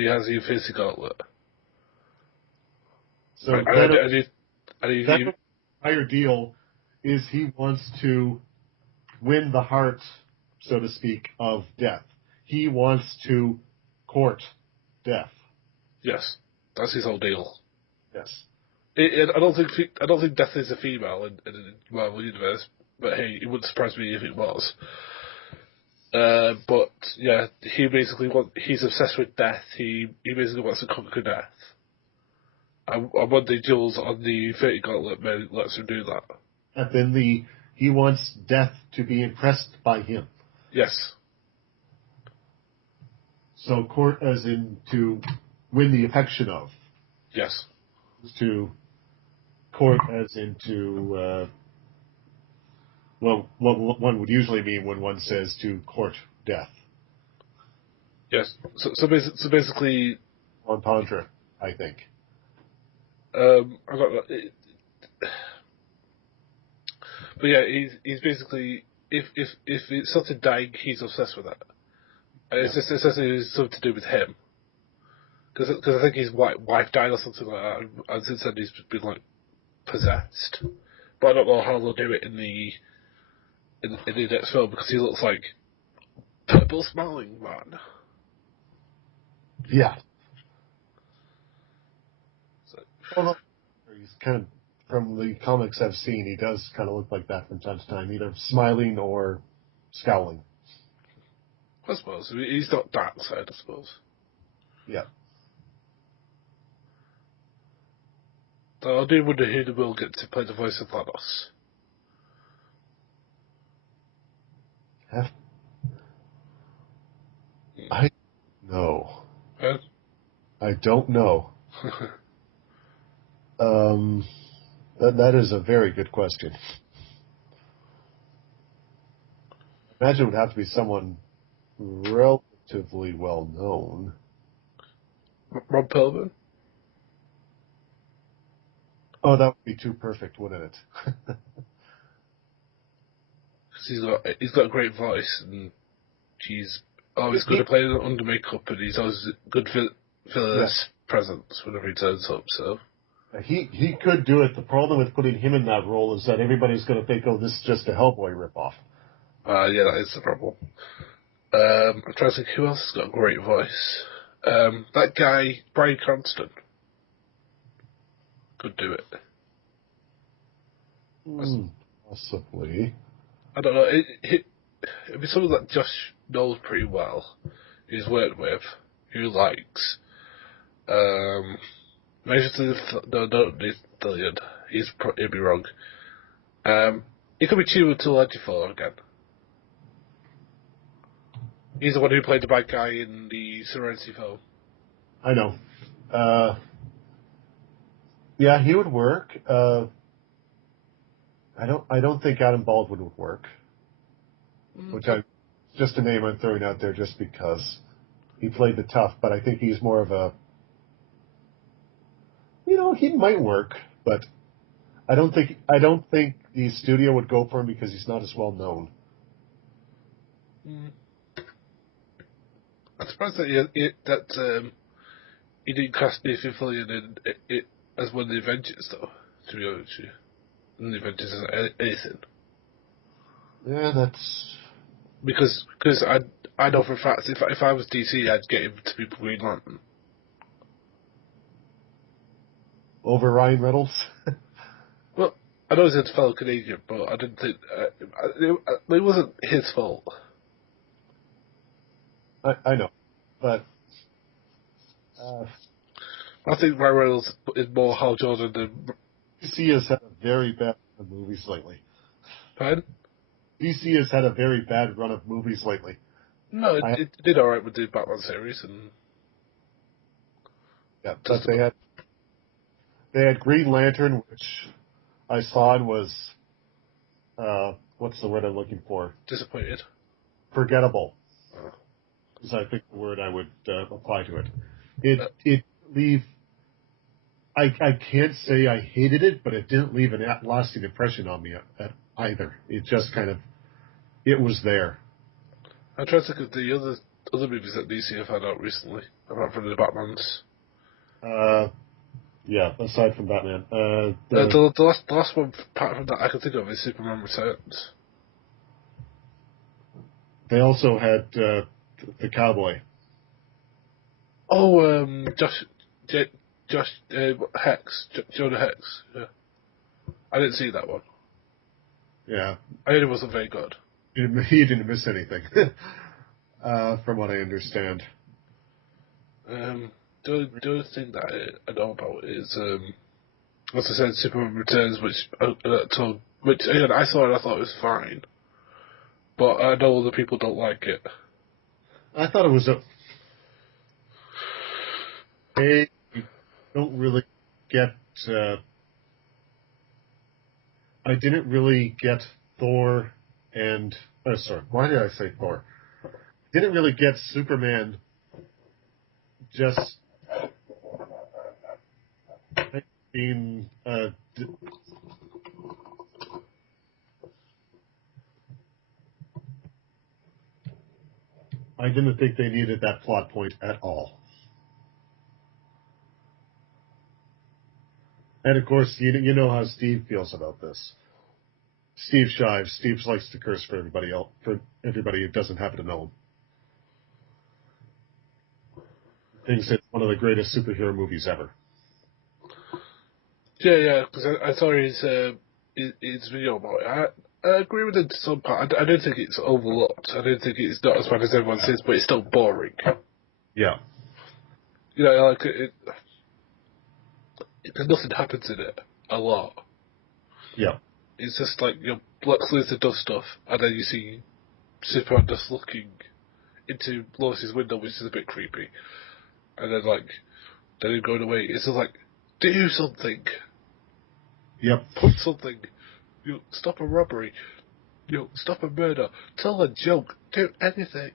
has the Infinity Gauntlet. So Thanos' entire deal is he wants to win the heart, so to speak, of Death. He wants to court Death. Yes, that's his whole deal. Yes. I don't think Death is a female in the Marvel Universe, but hey, it wouldn't surprise me if it was. But yeah, he's obsessed with death. He basically wants to conquer death. And one day Jules on the Infinity Gauntlet lets him do that. And then he wants Death to be impressed by him. Yes. So court as in to win the affection of. Yes. To court as into what one would usually mean when one says to court death. Yes. So basically, entendre, I think. I don't know. But yeah, he's basically if it's something dying, he's obsessed with that. And it's something to do with him. Because I think his wife died or something like that, and since then he's been like possessed. But I don't know how they'll do it in the next film, because he looks like purple smiling man. Yeah. So. Well, he's kind of, from the comics I've seen, he does kind of look like that from time to time, either smiling or scowling. I suppose he's not Darkseid, I suppose. Yeah. So I do wonder who they will get to play the voice of Thanos. I know. Huh? I don't know. That is a very good question. I imagine it would have to be someone relatively well known. Ron Perlman? Oh, that would be too perfect, wouldn't it? Because he's got a great voice, and he's always good at playing under makeup, and he's always good for his presence whenever he turns up. So he could do it. The problem with putting him in that role is that everybody's going to think, "Oh, this is just a Hellboy ripoff." Yeah, that is the problem. I'm trying to think who else has got a great voice. That guy Bryan Cranston could do it. Possibly. I don't know. It'd be something that Josh knows pretty well, who's worked with, who likes. Maybe don't Dillion. He'd be wrong. It could be Chiwetel again. He's the one who played the bad guy in the Serenity film. I know. Yeah, he would work. I don't think Adam Baldwin would work. Just a name I'm throwing out there just because he played the tough, but I think he's more of a, he might work, but I don't think the studio would go for him because he's not as well known. I'm surprised that he didn't cast Nathan Fillion in it as one of the Avengers, though. To be honest with you, and the Avengers isn't anything. Yeah, that's because I know for a fact if I was DC, I'd get him to be Green Lantern over Ryan Reynolds. Well, I know he's a fellow Canadian, but I didn't think it wasn't his fault. I know, but I think Ryan Reynolds is more Hal Jordan than DC has had a very bad run of movies lately. Pardon? DC has had a very bad run of movies lately. No, it did alright with the Batman series, and yeah, but they had Green Lantern, which I saw and was what's the word I'm looking for? Disappointed. Forgettable. Is I think the word I would apply to it. It leave. I can't say I hated it, but it didn't leave a lasting impression on me either. It just kind of, it was there. I'm trying to think of the other movies that DC have had out recently, apart from the Batmans. Yeah, aside from Batman. The last one, apart from that, I can think of is Superman Returns. They also had the Cowboy. Oh, Jonah Hex. Yeah. I didn't see that one. Yeah. I heard it wasn't very good. He didn't miss anything, from what I understand. The other thing that I know about is, as I said, Superman Returns, which again, I saw it, I thought it was fine. But I know other people don't like it. I thought it was you don't really get. I didn't really get Thor and. Sorry, why did I say Thor? Didn't really get Superman. Just being. I didn't think they needed that plot point at all. And of course, you know how Steve feels about this. Steve shives. Steve likes to curse for everybody else, for everybody who doesn't happen to know him. Thinks it's one of the greatest superhero movies ever. Yeah, because I saw his video about it. I agree with it to some part. I don't think it's overlooked. I don't think it's not as bad as everyone says, but it's still boring. Yeah. Like nothing happens in it a lot. Yeah. It's just like Lex Luthor does stuff, and then you see Superman just looking into Lois's window, which is a bit creepy, and then him going away. It's just like, do something. Yep. Put something. Stop a robbery. Stop a murder. Tell a joke. Do anything.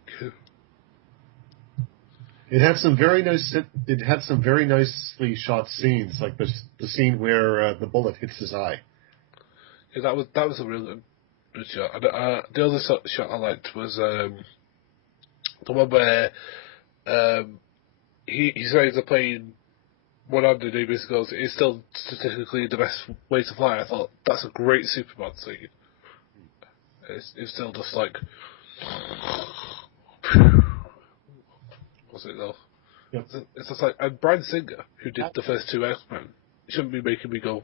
It had some very nice. It had some very nicely shot scenes, like the scene where the bullet hits his eye. Yeah, that was a really good shot. And, the other shot I liked was the one where he says they're playing 100 he basically goes, it's still statistically the best way to fly. I thought, that's a great Superman scene. It's still just like... What's it though? Yep. It's just like... And Bryan Singer, who did the first two X-Men, shouldn't be making me go...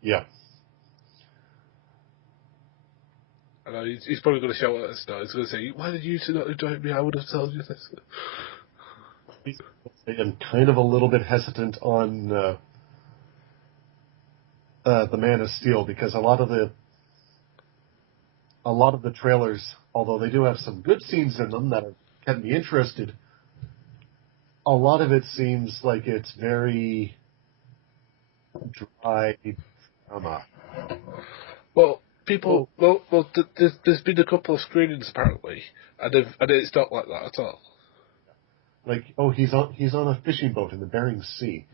Yeah. I know, he's probably going to shout at us now. He's going to say, why did you two not join me? I would have told you this. I'm kind of a little bit hesitant on the Man of Steel, because a lot of the trailers, although they do have some good scenes in them that can be interested, a lot of it seems like it's very dry drama. Well, people, there's been a couple of screenings apparently, and it's not like that at all. Like, oh, he's on a fishing boat in the Bering Sea.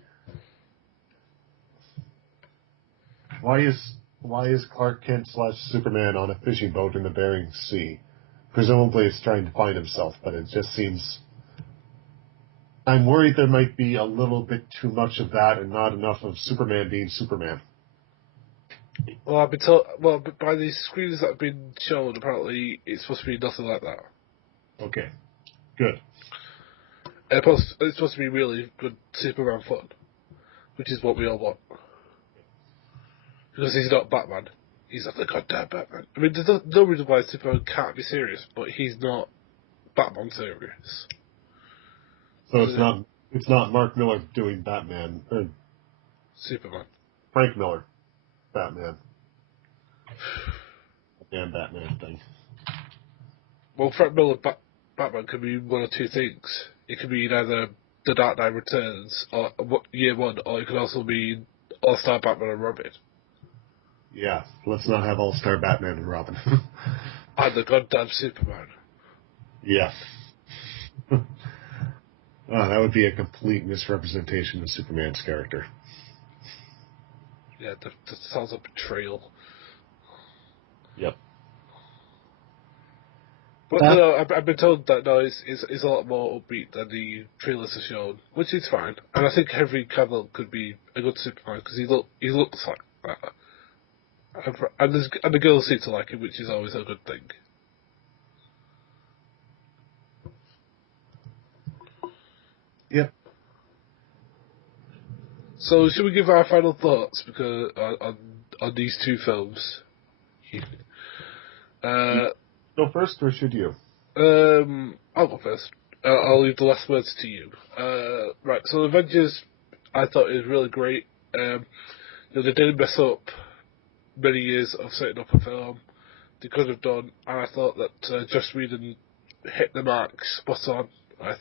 Why is Clark Kent / Superman on a fishing boat in the Bering Sea? Presumably it's trying to find himself, but it just seems... I'm worried there might be a little bit too much of that and not enough of Superman being Superman. Well, I've been told. Well, by the screenings that have been shown, apparently it's supposed to be nothing like that. Okay, good. It's supposed to be really good Superman fun, which is what we all want. Because he's not Batman. He's not the goddamn Batman. I mean, there's no reason why Superman can't be serious, but he's not Batman serious. So it's not Mark Miller doing Batman, or Superman. Frank Miller, Batman. Damn Batman thing. Well, Frank Miller Batman could be one of two things. It could be either The Dark Knight Returns, or Year One, or it could also be All-Star Batman and Robin. Yeah, let's not have All-Star Batman and Robin. And the goddamn Superman. Yes. That would be a complete misrepresentation of Superman's character. Yeah, that sounds like betrayal. Yep. But no, I've been told that it's a lot more upbeat than the trailers have shown, which is fine. And I think Henry Cavill could be a good Superman because he looks like that. And the girls seem to like him, which is always a good thing. Yep. So, should we give our final thoughts because on these two films? Go first, or should you? I'll go first. I'll leave the last words to you. Right. So, Avengers, I thought it was really great. They didn't mess up many years of setting up a film. They could have done, and I thought that Joss Whedon hit the mark spot on. I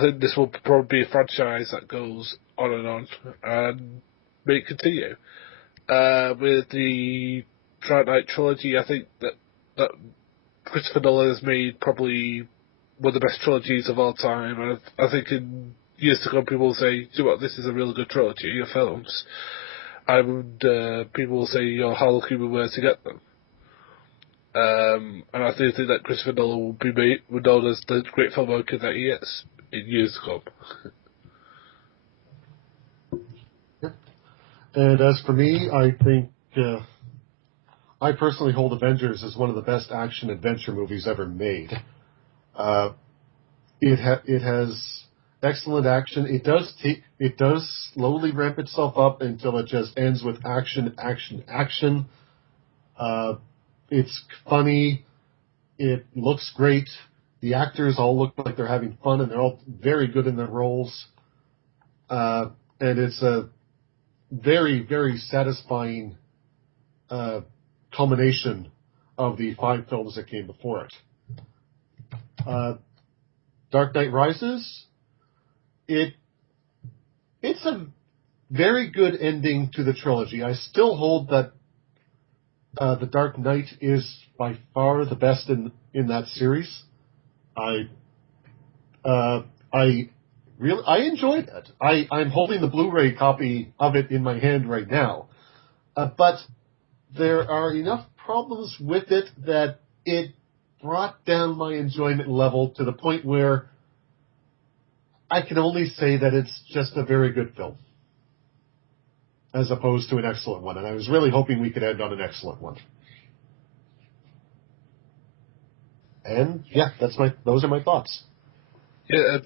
think this will probably be a franchise that goes on and may continue. With the Dark Knight trilogy, I think that Christopher Nolan has made probably one of the best trilogies of all time, and I think in years to come people will say, "Do you know what, this is a really good trilogy of films." And people will say, how lucky we were to get them. And I do think that Christopher Nolan will be known as the great filmmaker that he is in years to come. And as for me, I think I personally hold Avengers as one of the best action-adventure movies ever made. It has excellent action. It does slowly ramp itself up until it just ends with action. It's funny. It looks great. The actors all look like they're having fun, and they're all very good in their roles. And it's a very, very satisfying culmination of the 5 films that came before it. Dark Knight Rises, it's a very good ending to the trilogy. I still hold that The Dark Knight is by far the best in that series. I enjoyed it. I'm holding the Blu-ray copy of it in my hand right now. But there are enough problems with it that it brought down my enjoyment level to the point where I can only say that it's just a very good film, as opposed to an excellent one. And I was really hoping we could end on an excellent one. And yeah, those are my thoughts. Yeah,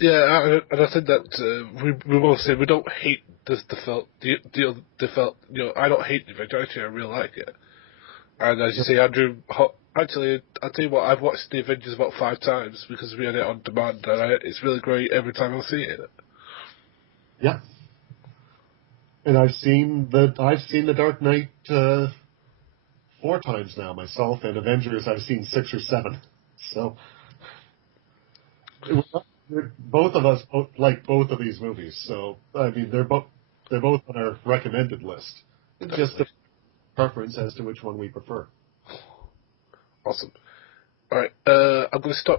and I think that we both say we don't hate the film. I don't hate the Avengers. Actually, I really like it. And as you say, Andrew, actually, I'll tell you what, I've watched the Avengers about 5 times because we had it on demand, and it's really great every time I see it. Yeah. And I've seen the Dark Knight 4 times now myself, and Avengers I've seen 6 or 7. So both of us like both of these movies. So I mean, they're both on our recommended list. It's just a preference as to which one we prefer. Awesome. All right, I'm going to stop